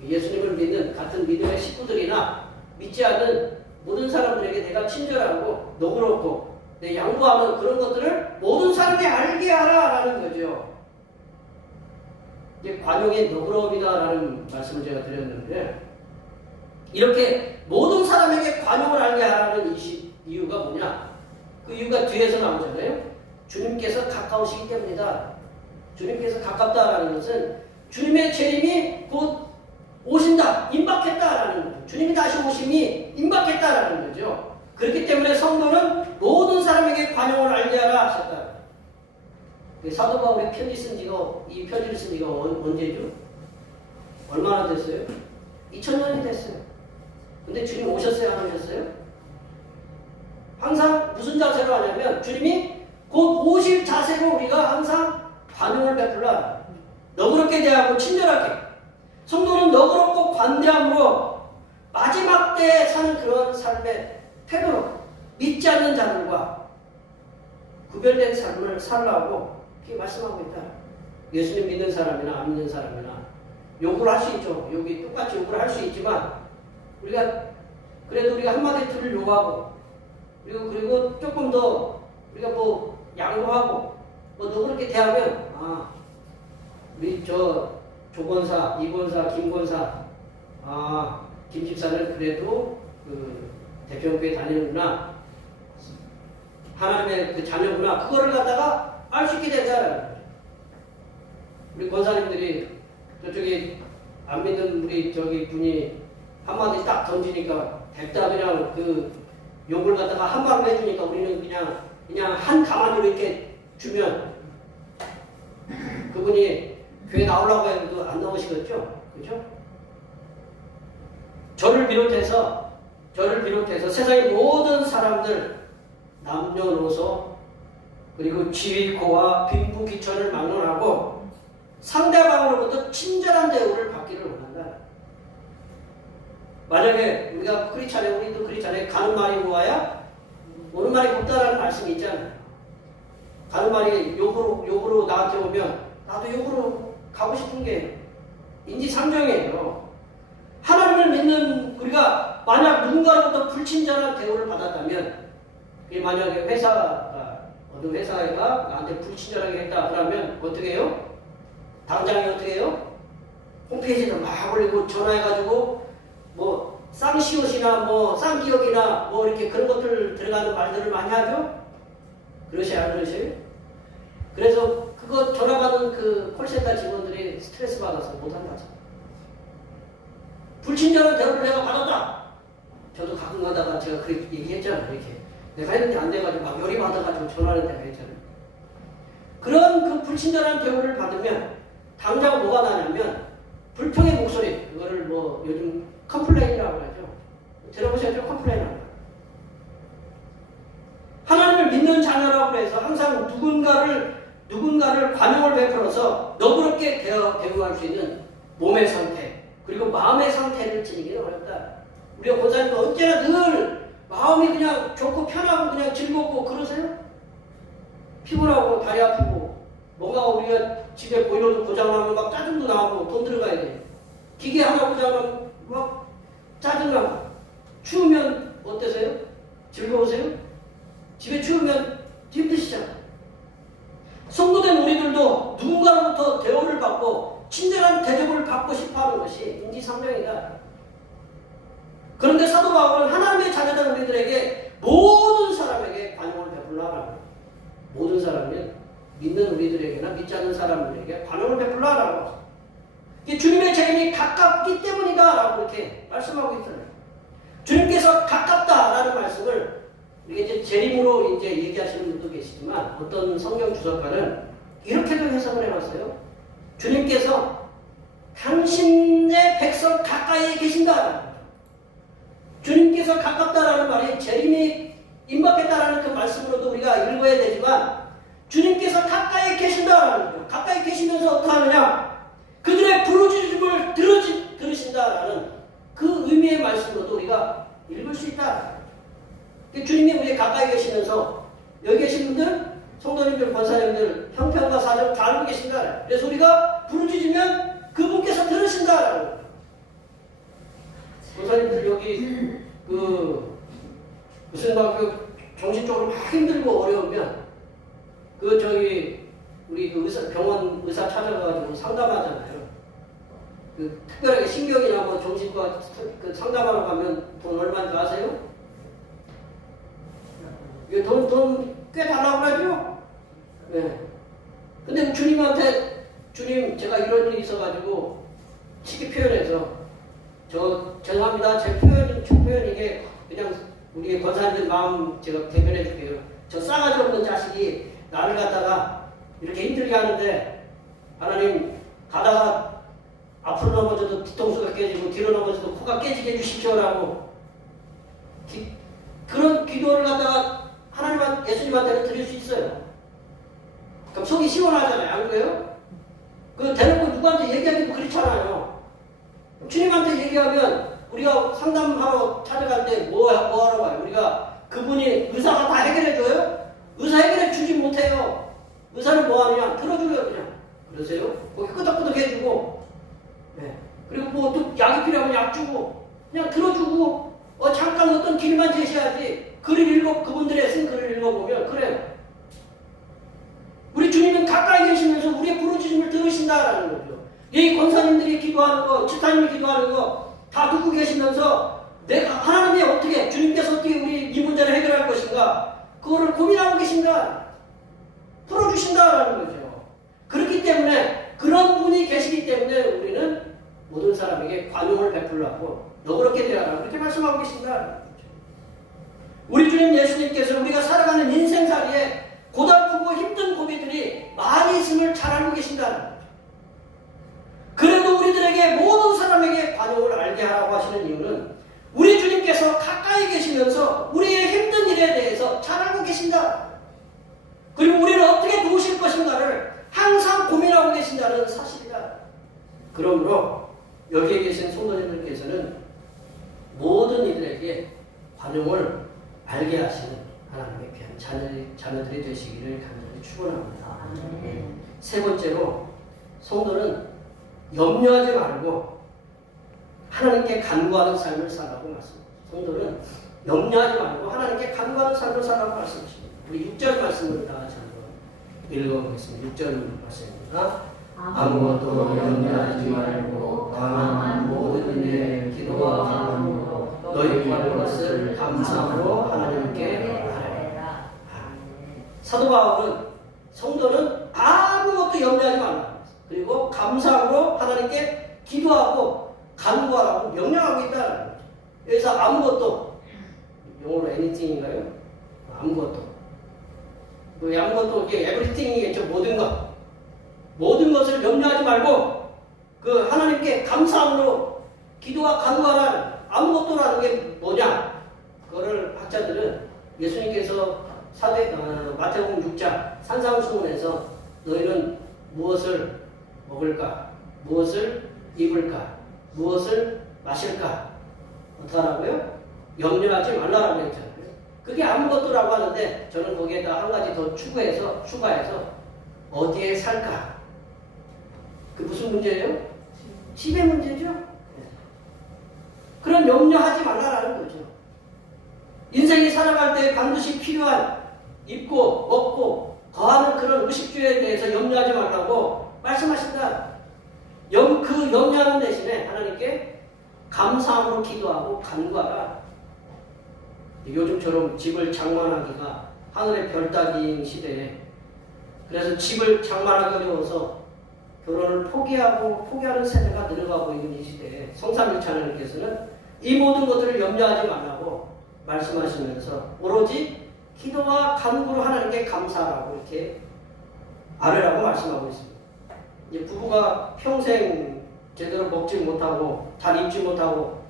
예수님을 믿는 같은 믿음의 식구들이나 믿지 않는 모든 사람들에게 내가 친절하고 너그럽고 내 양보하는 그런 것들을 모든 사람이 알게 하라라는 거죠. 이제 관용의 너그러움이다라는 말씀을 제가 드렸는데 이렇게 모든 사람에게 관용을 알게 하라는 이유가 뭐냐? 그 이유가 뒤에서 나오잖아요. 주님께서 가까우시기 때문이다. 주님께서 가깝다라는 것은 주님의 재림이 곧 오신다, 임박했다라는 거죠. 주님이 다시 오심이 임박했다라는 거죠. 그렇기 때문에 성도는 모든 사람에게 관용을 알게 하라 하셨다. 사도 바울의 이 편지를 쓴 지가 언제죠? 얼마나 됐어요? 2000년이 됐어요. 근데 주님 오셨어요? 안 오셨어요? 항상 무슨 자세로 하냐면 주님이 곧 오실 자세로 우리가 항상 관용을 베풀라. 너그럽게 대하고 친절하게. 성도는 너그럽고 관대함으로 마지막 때에 사는 그런 삶의 태도로 믿지 않는 자들과 구별된 삶을 살라고 이렇게 말씀하고 있다. 예수님 믿는 사람이나 안 믿는 사람이나 요구를 할 수 있죠. 똑같이 요구를 할 수 있지만 그래도 우리가 한마디 들을 요구하고 그리고 조금 더 우리가 뭐 양보하고 너그럽게 대하면 우리 조 권사, 이 권사, 김 권사, 김 집사는 그래도 대표교회 다니는구나, 하나님의 그 자녀구나, 그거를 갖다가 알 수 있게 된다는 거죠. 우리 권사님들이 저쪽에 안 믿는 우리 저기 분이 한마디 딱 던지니까 백답이랑 그 욕을 갖다가 한 방울 해주니까 우리는 그냥 한 가만으로 이렇게 주면 그분이 교회 나오려고 해도 안 나오시겠죠? 그죠? 저를 비롯해서 세상의 모든 사람들, 남녀노소, 그리고 지위고와 빈부귀천을 막론하고 상대방으로부터 친절한 대우를 받기를 원한다. 만약에 우리가 우리도 크리스찬에 가는 말이 고와야 오는 말이 곱다라는 말씀이 있잖아요. 가는 말이 욕으로 나한테 오면 나도 욕으로 가고 싶은 게 인지상정이에요. 하나님을 믿는 우리가 만약 누군가로부터 불친절한 대우를 받았다면, 만약에 어느 회사가 나한테 불친절하게 했다 그러면 어떻게 해요? 당장에 어떻게 해요? 홈페이지에다 막 올리고 전화해가지고 뭐 쌍시옷이나 뭐 쌍기역이나 뭐 이렇게 그런 것들 들어가는 말들을 많이 하죠? 그러셔야 안 그러셔요? 그래서 그거 전화 받는 그 콜센터 직원들이 스트레스 받아서 못한다. 불친절한 대우를 내가 받았다. 저도 가끔 가다가 제가 그렇게 얘기했잖아요. 이렇게 내가 했는데 안 돼가지고 막 열이 받아가지고 전화를 내가 했잖아요. 그런 그 불친절한 대우를 받으면 당장 뭐가 나냐면 불평의 목소리, 그거를 뭐 요즘 컴플레인이라고 하죠. 들어보셨죠? 컴플레인이라고. 하나님을 믿는 자녀라고 해서 항상 누군가를 관용을 베풀어서 너그럽게 대우할 수 있는 몸의 상태, 그리고 마음의 상태를 지니기는 어렵다. 우리가 권사님은 언제나 늘 마음이 그냥 좋고 편하고 그냥 즐겁고 그러세요? 피곤하고 다리 아프고 뭔가 우리가 집에 보일러도 고장나면 막 짜증도 나고 돈 들어가야 돼. 기계 하나 고장나면 막 짜증나고. 추우면 어떠세요? 즐거우세요? 집에 추우면 힘드시잖아요. 성도된 우리들도 누군가로부터 대우를 받고 친절한 대접을 받고 싶어하는 것이 인지상정이다. 그런데 사도 바울은 하나님의 자녀된 우리들에게 모든 사람에게 관용을 베풀라라고. 모든 사람은 믿는 우리들에게나 믿지 않는 사람들에게 관용을 베풀라라고. 주님의 재림이 가깝기 때문이다라고 이렇게 말씀하고 있잖아요. 주님께서 가깝다라는 말씀을 이게 이제 재림으로 이제 얘기하시는 분도 계시지만 어떤 성경 주석가는 이렇게도 해석을 해놨어요. 주님께서 당신의 백성 가까이에 계신다. 주님께서 가깝다라는 말이 재림이 임박했다라는 그 말씀으로도 우리가 읽어야 되지만 주님께서 가까이 계신다라는 거예요. 가까이 계시면서 어떻게 하느냐? 그들의 부르짖음을 들으신다라는 그 의미의 말씀으로도 우리가 읽을 수 있다. 주님이 우리 가까이 계시면서 여기 계신 분들, 성도님들, 권사님들, 형편과 사정 다 알고 계신다. 그래서 우리가 부르짖으면 그분께서 들으신다라는 거예요. 권사님들 여기 무슨 정신적으로 막 힘들고 어려우면 우리 병원 의사 찾아가가지고 상담하잖아요. 특별하게 신경이나 뭐 정신과 상담하러 가면 돈 얼마인지 아세요? 돈 꽤 달라고 하죠? 네. 근데 주님한테, 주님, 제가 이런 일이 있어가지고, 쉽게 표현해서, 죄송합니다. 제 표현 이게 그냥 우리 권사님들 마음 제가 대변해 줄게요. 저 싸가지 없는 자식이 나를 갖다가 이렇게 힘들게 하는데, 하나님, 가다가 앞으로 넘어져도 뒤통수가 깨지고, 뒤로 넘어져도 코가 깨지게 해주십시오라고, 그런 기도를 갖다가 예수님한테는 드릴 수 있어요. 그럼 속이 시원하잖아요. 안 그래요? 대놓고 누구한테 얘기하기도 그렇잖아요. 주님한테 얘기하면 우리가 상담하러 찾아갈 때 뭐 하러 가요? 우리가 그분이 의사가 다 해결해줘요? 의사 해결해 주지 못해요. 의사는 뭐 하느냐? 들어줘요, 그냥. 그러세요? 거기 끄덕끄덕 해주고, 네. 그리고 뭐 또 약이 필요하면 약 주고, 그냥 들어주고, 잠깐 어떤 길만 제시하지. 그분들의 쓴 글을 읽어보면 그래요. 우리 주님은 가까이 계시면서 우리의 부르짖음을 들으신다라는 거죠. 이 권사님들이 기도하는 거, 집사님이 기도하는 거 다 듣고 계시면서 하나님이 어떻게, 주님께서 어떻게 우리 이 문제를 해결할 것인가, 그거를 고민하고 계신다. 풀어주신다라는 거죠. 그렇기 때문에 그런 분이 계시기 때문에 우리는 모든 사람에게 관용을 베풀라고 너그럽게 대하라 그렇게 말씀하고 계신다. 우리 주님 예수님께서 우리가 살아가는 인생살이에 고달프고 힘든 고비들이 많이 있음을 잘 알고 계신다는 거죠. 계신다. 그리고 우리를 어떻게 도우실 것인가를 항상 고민하고 계신다는 사실이다. 그러므로 여기에 계신 성도님들께서는 모든 이들에게 관용을 알게 하시는 하나님의 귀한 자녀들이 되시기를 간절히 축원합니다. 세 번째로 성도는 염려하지 말고 하나님께 간구하는 삶을 살라고 말씀합니다. 성도는 염려하지 말고 하나님께 간구하는 삶을 살라고 말씀하십니다. 우리 6절 말씀을 다 같이 한번 읽어보겠습니다. 6절 말씀입니다. 아무것도 염려하지 말고 다만 모든 일에 기도와 간구로 너희 구할 것을 감사함으로 하나님께 아뢰라. 사도 바울은 성도는 아무것도 염려하지 말라. 그리고 감사함으로 하나님께 기도하고 간구하라고 명령하고 있다는 거죠. 여기서 아무것도 영어로 anything인가요? 아무것도. 아무것도 이게 everything이겠죠. 모든 것을 염려하지 말고 그 하나님께 감사함으로 기도와 간구하라는 아무것도라는 게 뭐냐? 그거를 학자들은 예수님께서 마태복음 6장 산상수훈에서 너희는 무엇을 먹을까? 무엇을 입을까? 무엇을 마실까? 어떡하라고요? 염려하지 말라라고 했잖아요. 그게 아무것도라고 하는데 저는 거기에다 한 가지 더 추가해서 어디에 살까? 그 무슨 문제예요? 집의 문제죠? 그런 염려하지 말라라는 거죠. 인생이 살아갈 때 반드시 필요한 입고 먹고 거하는 그런 의식주에 대해서 염려하지 말라고 말씀하신다. 그 염려하는 대신에 하나님께 감사함으로 기도하고 간구하라. 요즘처럼 집을 장만하기가 하늘의 별 따기인 시대에 그래서 집을 장만하기 어려워서 결혼을 포기하는 세대가 늘어가고 있는 이 시대에 성삼일체 하나님께서는 이 모든 것들을 염려하지 말라고 말씀하시면서 오로지 기도와 간구로 하나님께 감사하라고 이렇게 아뢰라고 말씀하고 있습니다. 이제 부부가 평생 제대로 먹지 못하고 잘 입지 못하고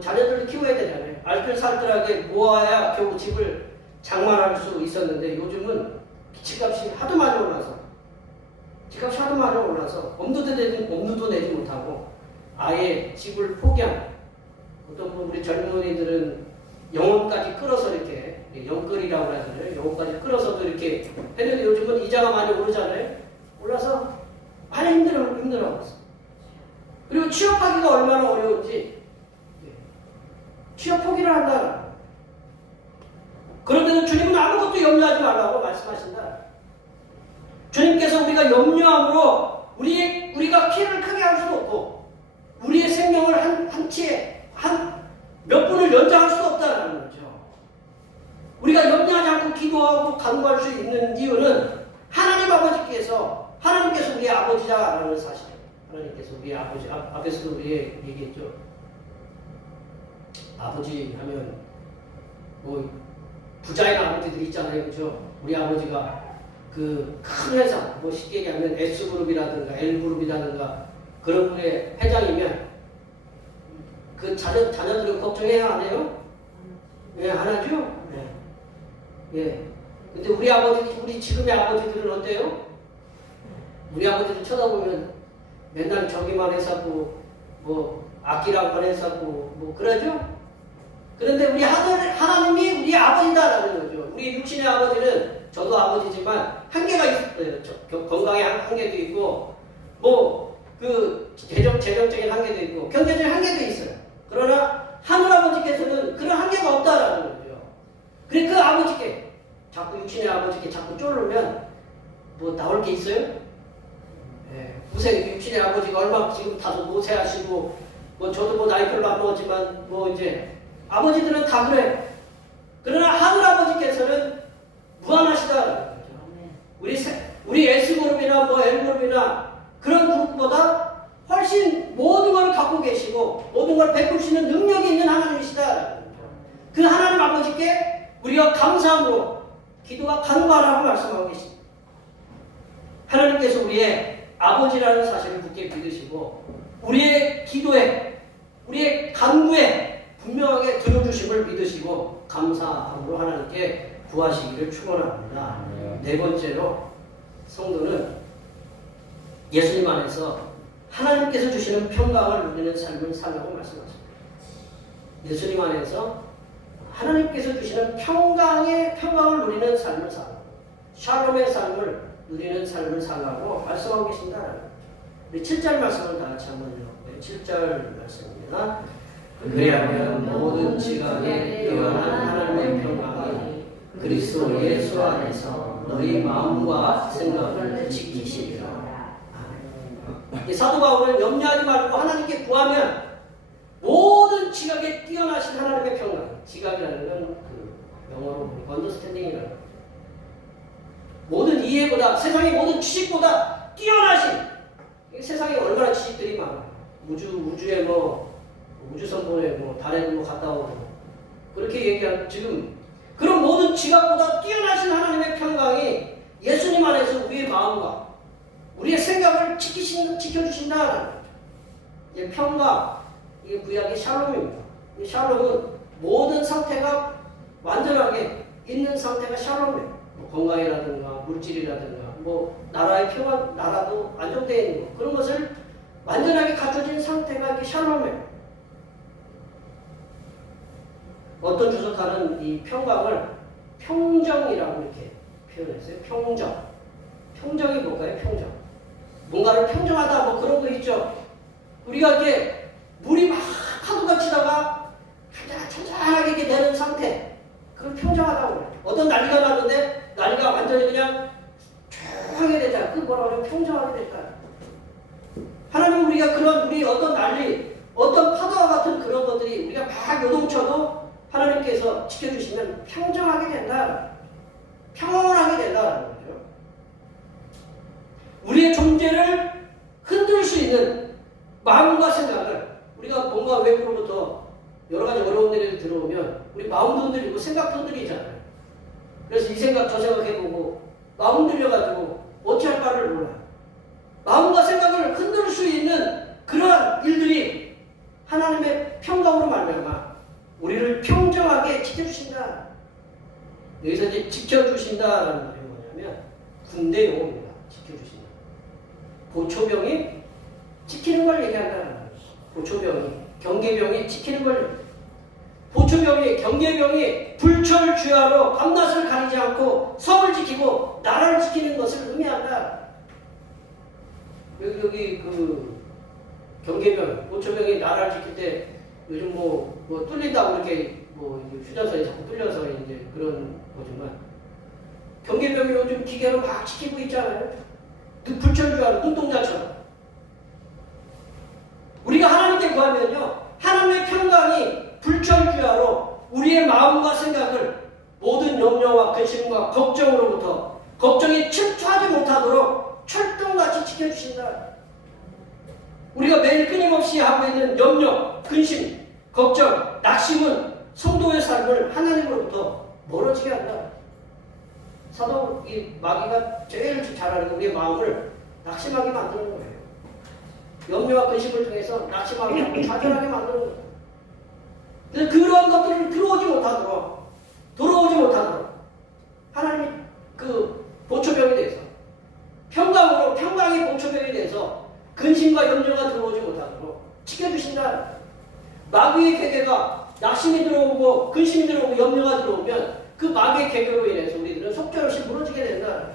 자녀들을 키워야 되잖아요. 알뜰살뜰하게 모아야 겨우 집을 장만할 수 있었는데 요즘은 집값이 하도 많이 올라서 엄두도 내지 못하고 아예 집을 포기한 어떤 우리 젊은이들은 영혼까지 끌어서 이렇게 영끌이라고 하잖아요. 영혼까지 끌어서도 이렇게 했는데 요즘은 이자가 많이 오르잖아요. 올라서 많이 힘들어하고 있어요. 그리고 취업하기가 얼마나 어려운지 취업 포기를 한다. 그런데도 주님은 아무것도 염려하지 말라고 말씀하신다. 주님께서 우리가 염려함으로 우리가 키를 크게 할 수도 없고 우리의 생명을 몇 분을 연장할 수 없다는 거죠. 우리가 염려하지 않고 기도하고 간구할 수 있는 이유는 하나님께서 우리의 아버지자라는 사실. 하나님께서 우리의 아버지, 앞에서도 우리 얘기했죠. 아버지 하면 부자인 아버지들이 있잖아요, 그렇죠? 우리 아버지가 그 큰 회사, 쉽게 얘기하면 S그룹이라든가 L그룹이라든가 그런 분의 회장이면 그 자녀들은 걱정해야 안 해요? 예, 안 하죠? 네. 예. 근데 우리 지금의 아버지들은 어때요? 우리 아버지들 쳐다보면 맨날 저기만 했었고, 아끼라고만 했었고, 그러죠? 그런데 우리 하나님이 우리 아버지다라는 거죠. 우리 육신의 아버지는 저도 아버지지만 한계가 있어요. 건강의 한계도 있고, 재정적인 한계도 있고, 경제적인 한계도 있어요. 그러나 하늘아버지께서는 그런 한계가 없다라는 거죠. 그래 그 아버지께 자꾸 육신의 아버지께 자꾸 쫄르면 나올 게 있어요? 네. 육신의 아버지가 얼마 지금 다소 노쇠하시고 저도 나이 별로 안 먹었지만 이제 아버지들은 다 그래. 그러나 하늘아버지께서는 무한하시다라는 거죠. 우리 S그룹이나 L그룹이나 그런 그룹보다 훨씬 모든 걸 갖고 계시고 모든 걸 베풀 수 있는 능력이 있는 하나님이시다. 그 하나님 아버지께 우리가 감사함으로 기도와 간구하라고 말씀하고 계십니다. 하나님께서 우리의 아버지라는 사실을 굳게 믿으시고 우리의 기도에 우리의 간구에 분명하게 들어주심을 믿으시고 감사함으로 하나님께 구하시기를 축원합니다. 네 번째로 성도는 예수님 안에서 하나님께서 주시는 평강을 누리는 삶을 살라고 말씀하십니다. 예수님 안에서 하나님께서 주시는 평강을 누리는 삶을 살라고, 샬롬의 삶을 누리는 삶을 살라고 말씀하고 계신다. 우리 7절 말씀을 다 같이 한번 읽어볼까요? 7절 말씀입니다. 그리하면 모든 지각에 뛰어난 하나님의 평강이 그리스도 예수 안에서 너희 마음과 생각을 지키시리라. 이 사도 바울은 염려하지 말고 하나님께 구하면 모든 지각에 뛰어나신 하나님의 평강, 지각이라는 건 그 영어로 언더스탠딩이라는 거죠. 모든 이해보다, 세상의 모든 지식보다 뛰어나신, 세상에 얼마나 지식들이 많아요. 우주에 우주선보에 달에도 갔다 오고 그렇게 얘기한 지금 그런 모든 지각보다 뛰어나신 하나님의 평강이 예수님 안에서 우리의 마음과 우리의 생각을 지켜주신다는 거죠. 이제 평강, 이게 구약의 샬롬입니다. 이 샬롬은 모든 상태가 완전하게 있는 상태가 샬롬이에요. 건강이라든가 물질이라든가 나라의 평안, 나라도 안정되어 있는 것, 그런 것을 완전하게 갖춰진 상태가 이렇게 샬롬이에요. 어떤 주석가는 이 평강을 평정이라고 이렇게 표현했어요. 평정. 평정이 뭘까요? 평정. 뭔가를 평정하다 그런 거 있죠. 우리가 이렇게 물이 막 파도가 치다가 잔잔하게 이렇게 되는 상태, 그걸 평정하다고 그래요. 어떤 난리가 났는데 난리가 완전히 그냥 조용하게 되잖아. 그 뭐라고 하면 평정하게 됐다. 하나님 우리가 그런 우리 어떤 난리, 어떤 파도와 같은 그런 것들이 우리가 막 요동쳐도 하나님께서 지켜주시면 평정하게 된다. 평온하게 된다는 거죠. 우리의 존재를 흔들 수 있는 마음과 생각을, 우리가 뭔가 외부로부터 여러 가지 어려운 일이 들어오면 우리 마음도 흔들리고 생각도 흔들리잖아요. 그래서 이 생각 저 생각 해보고 마음 흔들려가지고 어찌 할 바를 몰라요. 마음과 생각을 흔들 수 있는 그러한 일들이 하나님의 평강으로 말미암아 우리를 평정하게 지켜주신다. 여기서 이제 지켜주신다라는 말이 뭐냐면 군대 용어입니다. 지켜주신다. 보초병이 지키는 걸 얘기한다는 거예요. 보초병이, 경계병이 지키는 걸, 보초병이, 경계병이 불철주야로 밤낮을 가리지 않고 성을 지키고 나라를 지키는 것을 의미한다. 여기 그 경계병, 보초병이 나라를 지킬 때 요즘 뚫린다고 이렇게 휴전선이 자꾸 뚫려서 이제 그런 거지만, 경계병이 요즘 기계로 막 지키고 있잖아요. 불철주야로 눈동자처럼. 우리가 하나님께 구하면요, 하나님의 평강이 불철주야로 우리의 마음과 생각을 모든 염려와 근심과 걱정으로부터, 걱정이 침투하지 못하도록 철동같이 지켜주신다. 우리가 매일 끊임없이 하고 있는 염려, 근심, 걱정, 낙심은 성도의 삶을 하나님으로부터 멀어지게 한다. 사도 이 마귀가 제일 잘 아는 우리의 마음을 낙심하게 만드는 거예요. 염려와 근심을 통해서 낙심하게 하고 좌절하게 만드는 거예요. 그래서 그러한 것들을 들어오지 못하도록 하나님이 그 보초병에 대해서 평강의 보초병에 대해서 근심과 염려가 들어오지 못하도록 지켜주신다. 마귀의 계계가 낙심이 들어오고 근심이 들어오고 염려가 들어오면 그 마귀의 계계로 인해서 우리들은 속절없이 무너지게 된다.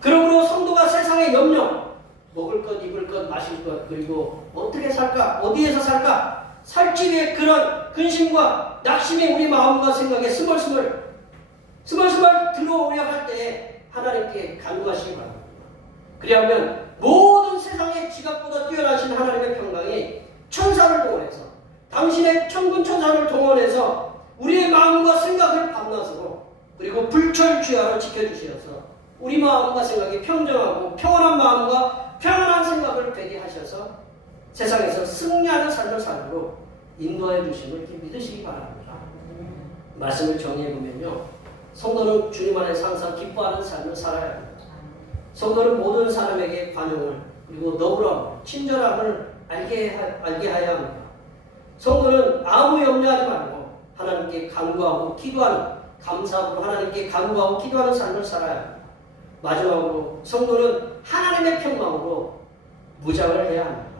그러므로 성도가 세상의 염려, 먹을 것, 입을 것, 마실 것, 그리고 어떻게 살까, 어디에서 살까, 살기 위해 그런 근심과 낙심이 우리 마음과 생각에 스멀스멀 들어오려 할 때에 하나님께 간구하시기 바랍니다. 그리하면 모든 세상의 지각보다 뛰어나신 하나님의 평강이 천사를 동원해서, 당신의 천군 천사를 동원해서 우리의 마음과 생각을 밤낮으로 그리고 불철주야로 지켜주시어서 우리 마음과 생각이 평정하고 평안한 마음과 평안한 생각을 되게 하셔서 세상에서 승리하는 삶을 살도록 인도해 주심을 믿으시기 바랍니다. 말씀을 정리해보면요, 성도는 주님 안에서 항상 기뻐하는 삶을 살아야 합니다. 성도는 모든 사람에게 관용을, 그리고 너그러움, 친절함을 알게 하여야 합니다. 성도는 아무 염려하지 말고 하나님께 간구하고 기도하는 감사함으로 하나님께 간구하고 기도하는 삶을 살아야 합니다. 마지막으로 성도는 하나님의 평강으로 무장을 해야 합니다.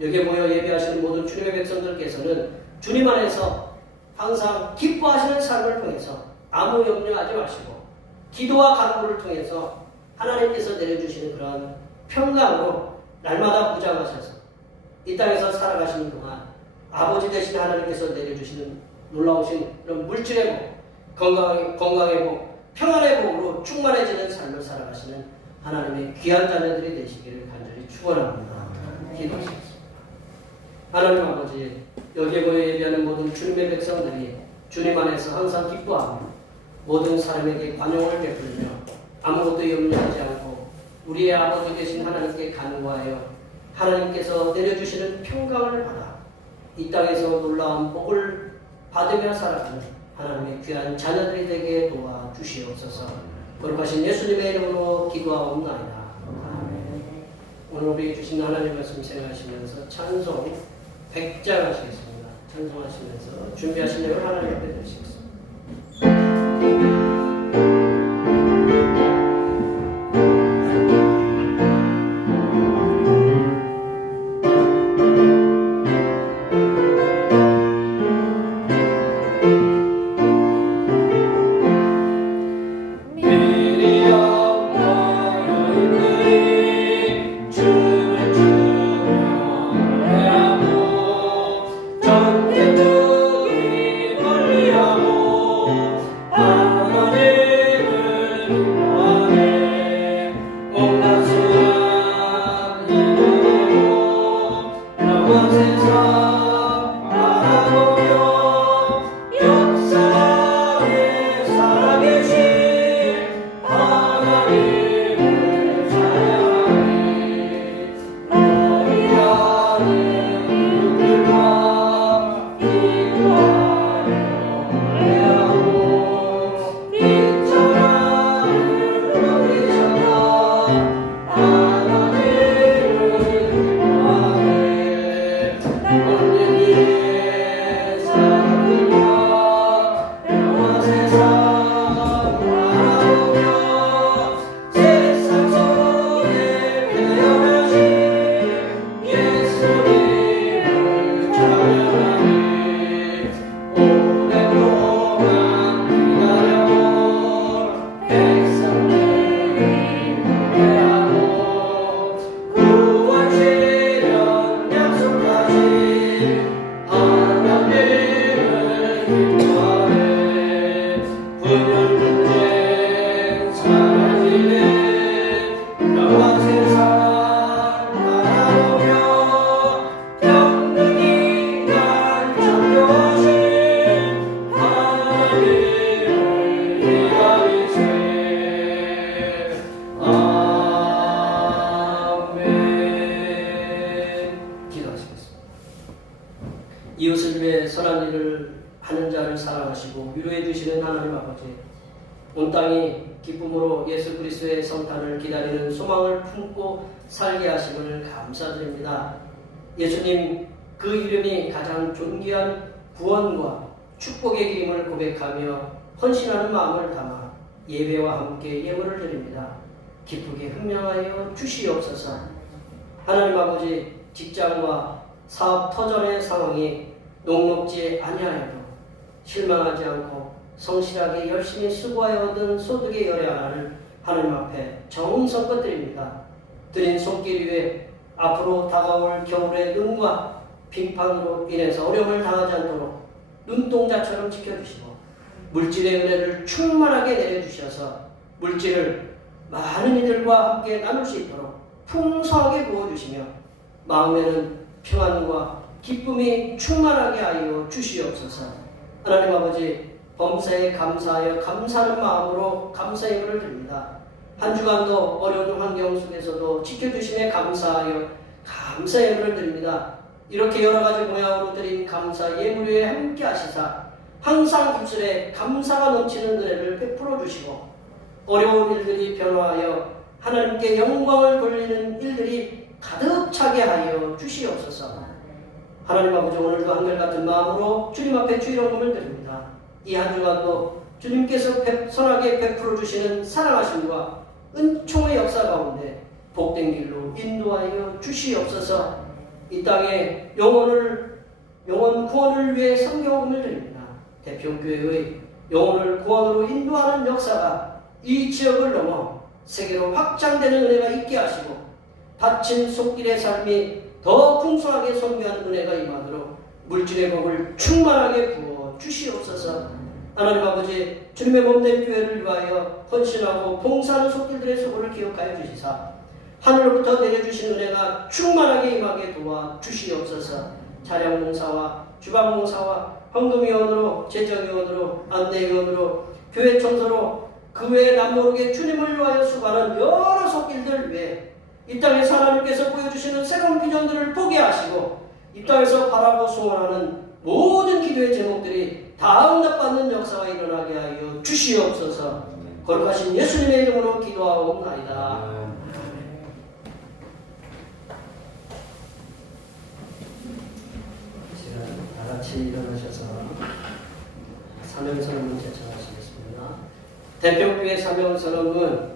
여기에 모여 예배하시는 모든 주님의 백성들께서는 주님 안에서 항상 기뻐하시는 삶을 통해서 아무 염려하지 마시고 기도와 간구를 통해서 하나님께서 내려주시는 그런 평강으로 날마다 무장하셔서 이 땅에서 살아가시는 동안 아버지 되신 하나님께서 내려주시는 놀라우신 그런 물질의 복, 건강의 복, 평안의 복으로 충만해지는 삶을 살아가시는 하나님의 귀한 자녀들이 되시기를 간절히 축원합니다. 기도하시겠습니다. 하나님 아버지, 여기에 모여 예배하는 모든 주님의 백성들이 주님 안에서 항상 기뻐하며 모든 사람에게 관용을 베풀며 아무것도 염려하지 않고 우리의 아버지 되신 하나님께 간구하여 하나님께서 내려주시는 평강을 받아 이 땅에서 놀라운 복을 받으며 살아가는 하나님의 귀한 자녀들이 되게 도와주시옵소서. 거룩하신 예수님의 이름으로 기도하옵나이다. 아멘. 오늘 우리 주신 하나님 말씀 생각하시면서 찬송 100장 하시겠습니다. 찬송하시면서 준비하신 내용을 하나님 앞에 드리시겠습니다. 이웃을 위해 선한 일을 하는 자를 사랑하시고 위로해 주시는 하나님 아버지, 온 땅이 기쁨으로 예수 그리스도의 성탄을 기다리는 소망을 품고 살게 하심을 감사드립니다. 예수님 그 이름이 가장 존귀한 구원과 축복의 기름을 고백하며 헌신하는 마음을 담아 예배와 함께 예물을 드립니다. 기쁘게 흠명하여 주시옵소서. 하나님 아버지, 직장과 사업 터전의 상황이 녹록지 아니하여도 실망하지 않고 성실하게 열심히 수고하여 얻은 소득의 열의 하나를 하나님 앞에 정성껏 드립니다. 드린 손길 위에 앞으로 다가올 겨울의 눈과 빙판으로 인해서 어려움을 당하지 않도록 눈동자처럼 지켜주시고 물질의 은혜를 충만하게 내려주셔서 물질을 많은 이들과 함께 나눌 수 있도록 풍성하게 부어주시며 마음에는 평안과 기쁨이 충만하게 하여 주시옵소서. 하나님 아버지, 범사에 감사하여 감사하는 마음으로 감사의 예물을 드립니다. 한 주간도 어려운 환경 속에서도 지켜주심에 감사하여 감사의 예물을 드립니다. 이렇게 여러 가지 모양으로 드린 감사 예물 위에 함께 하시사 항상 입술에 감사가 넘치는 은혜를 베풀어 주시고 어려운 일들이 변화하여 하나님께 영광을 돌리는 일들이 가득 차게 하여 주시옵소서. 하나님 아버지, 오늘도 한결같은 마음으로 주님 앞에 주일원금을 드립니다. 이 한 주간도 주님께서 선하게 베풀어 주시는 사랑하심과 은총의 역사 가운데 복된 길로 인도하여 주시옵소서. 이 땅에 영혼 구원을 위해 성경을 드립니다. 대평교회의 영혼을 구원으로 인도하는 역사가 이 지역을 넘어 세계로 확장되는 은혜가 있게 하시고 바친 속길의 삶이 더 풍성하게 선교하는 은혜가 임하도록 물질의 복을 충만하게 부어 주시옵소서. 하나님 아버지, 주님의 몸된 교회를 위하여 헌신하고 봉사하는 속길들의 수고를 기억하여 주시사 하늘로부터 내려주신 은혜가 충만하게 임하게 도와 주시옵소서. 차량봉사와 주방봉사와 헌금위원으로, 재정위원으로, 안내위원으로, 교회 청소로 그 외에 남모르게 주님을 위하여 수고하는 여러 속길들 위해 이 땅에서 하나님께서 보여주시는 새로운 비전들을 보게 하시고 이 땅에서 바라고 소원하는 모든 기도의 제목들이 다 응답받는 역사가 일어나게 하여 주시옵소서. 거룩하신 예수님의 이름으로 기도하옵나이다. 다 같이 일어나셔서 사명선언문 제청하시겠습니다. 대평교회 사명선언문.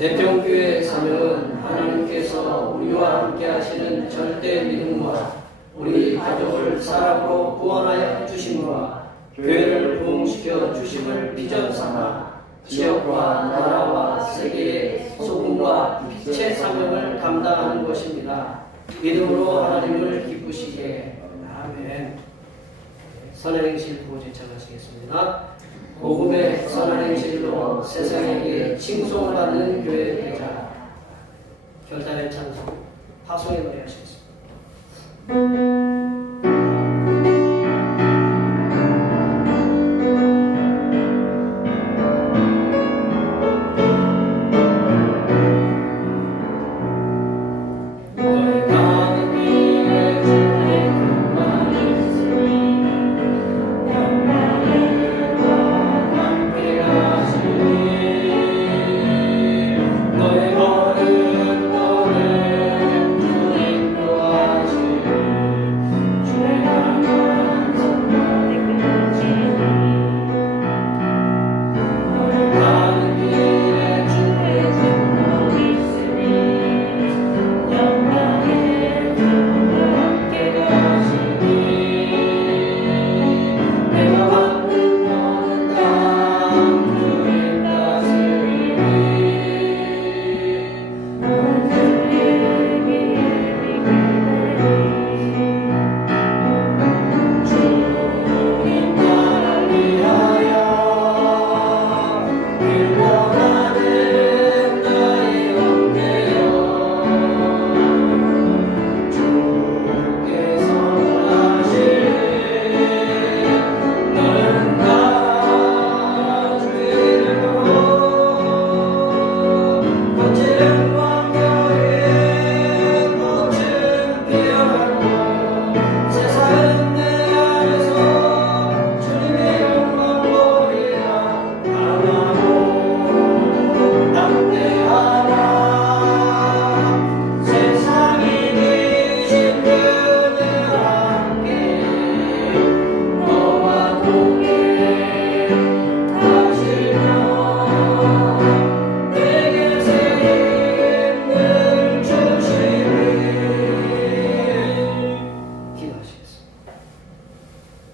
대평교회 사명은 하나님께서 우리와 함께 하시는 절대 믿음과 우리 가족을 사랑으로 구원하여 주심과 교회를 부흥시켜 주심을 비전 삼아 지역과 나라와 세계의 소금과 빛의 사명을 감당하는 것입니다. 믿음으로 하나님을 기쁘시게. 아멘. 선행실 구호 제청하시겠습니다. 복음의 선행실로 세상에게 칭송받는 교회 되자. 결단의 찬송 파송의 노래 하시겠습니다.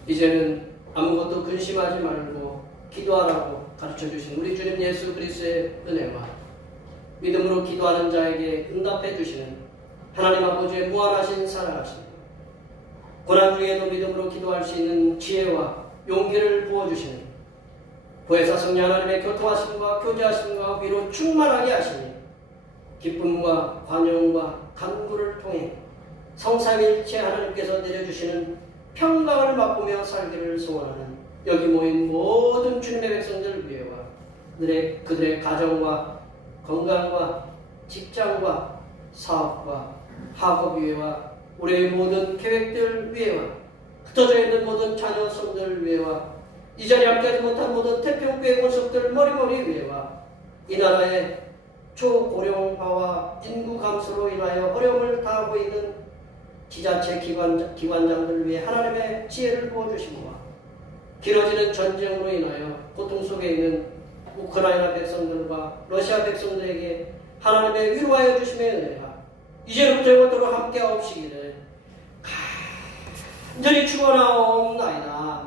이제는 아무것도 근심하지 말고 기도하라고 가르쳐주신 우리 주님 예수 그리스도의 은혜와 믿음으로 기도하는 자에게 응답해 주시는 하나님 아버지의 무한하신 사랑하심, 고난 중에도 믿음으로 기도할 수 있는 지혜와 용기를 부어주시는 보혜사 성령 하나님의 교통하심과 교제하심과 위로 충만하게 하시니 기쁨과 관용과 간구를 통해 성삼일체 하나님께서 내려주시는 평강을 맛보며 살기를 소원하는 여기 모인 모든 주님의 백성들 위해와 그들의 가정과 건강과 직장과 사업과 학업 위해와 우리의 모든 계획들 위해와 흩어져 있는 모든 자녀 손들 위해와 이 자리에 함께하지 못한 모든 태평교회 권속들 머리머리 위해와 이 나라의 초고령화와 인구 감소로 인하여 어려움을 당하고 있는 지자체 기관장들 위해 하나님의 지혜를 부어주심과 길어지는 전쟁으로 인하여 고통 속에 있는 우크라이나 백성들과 러시아 백성들에게 하나님의 위로하여 주심의 은혜가 이제부터 영원토록 함께하옵시기를 간절히 축원하옵나이다.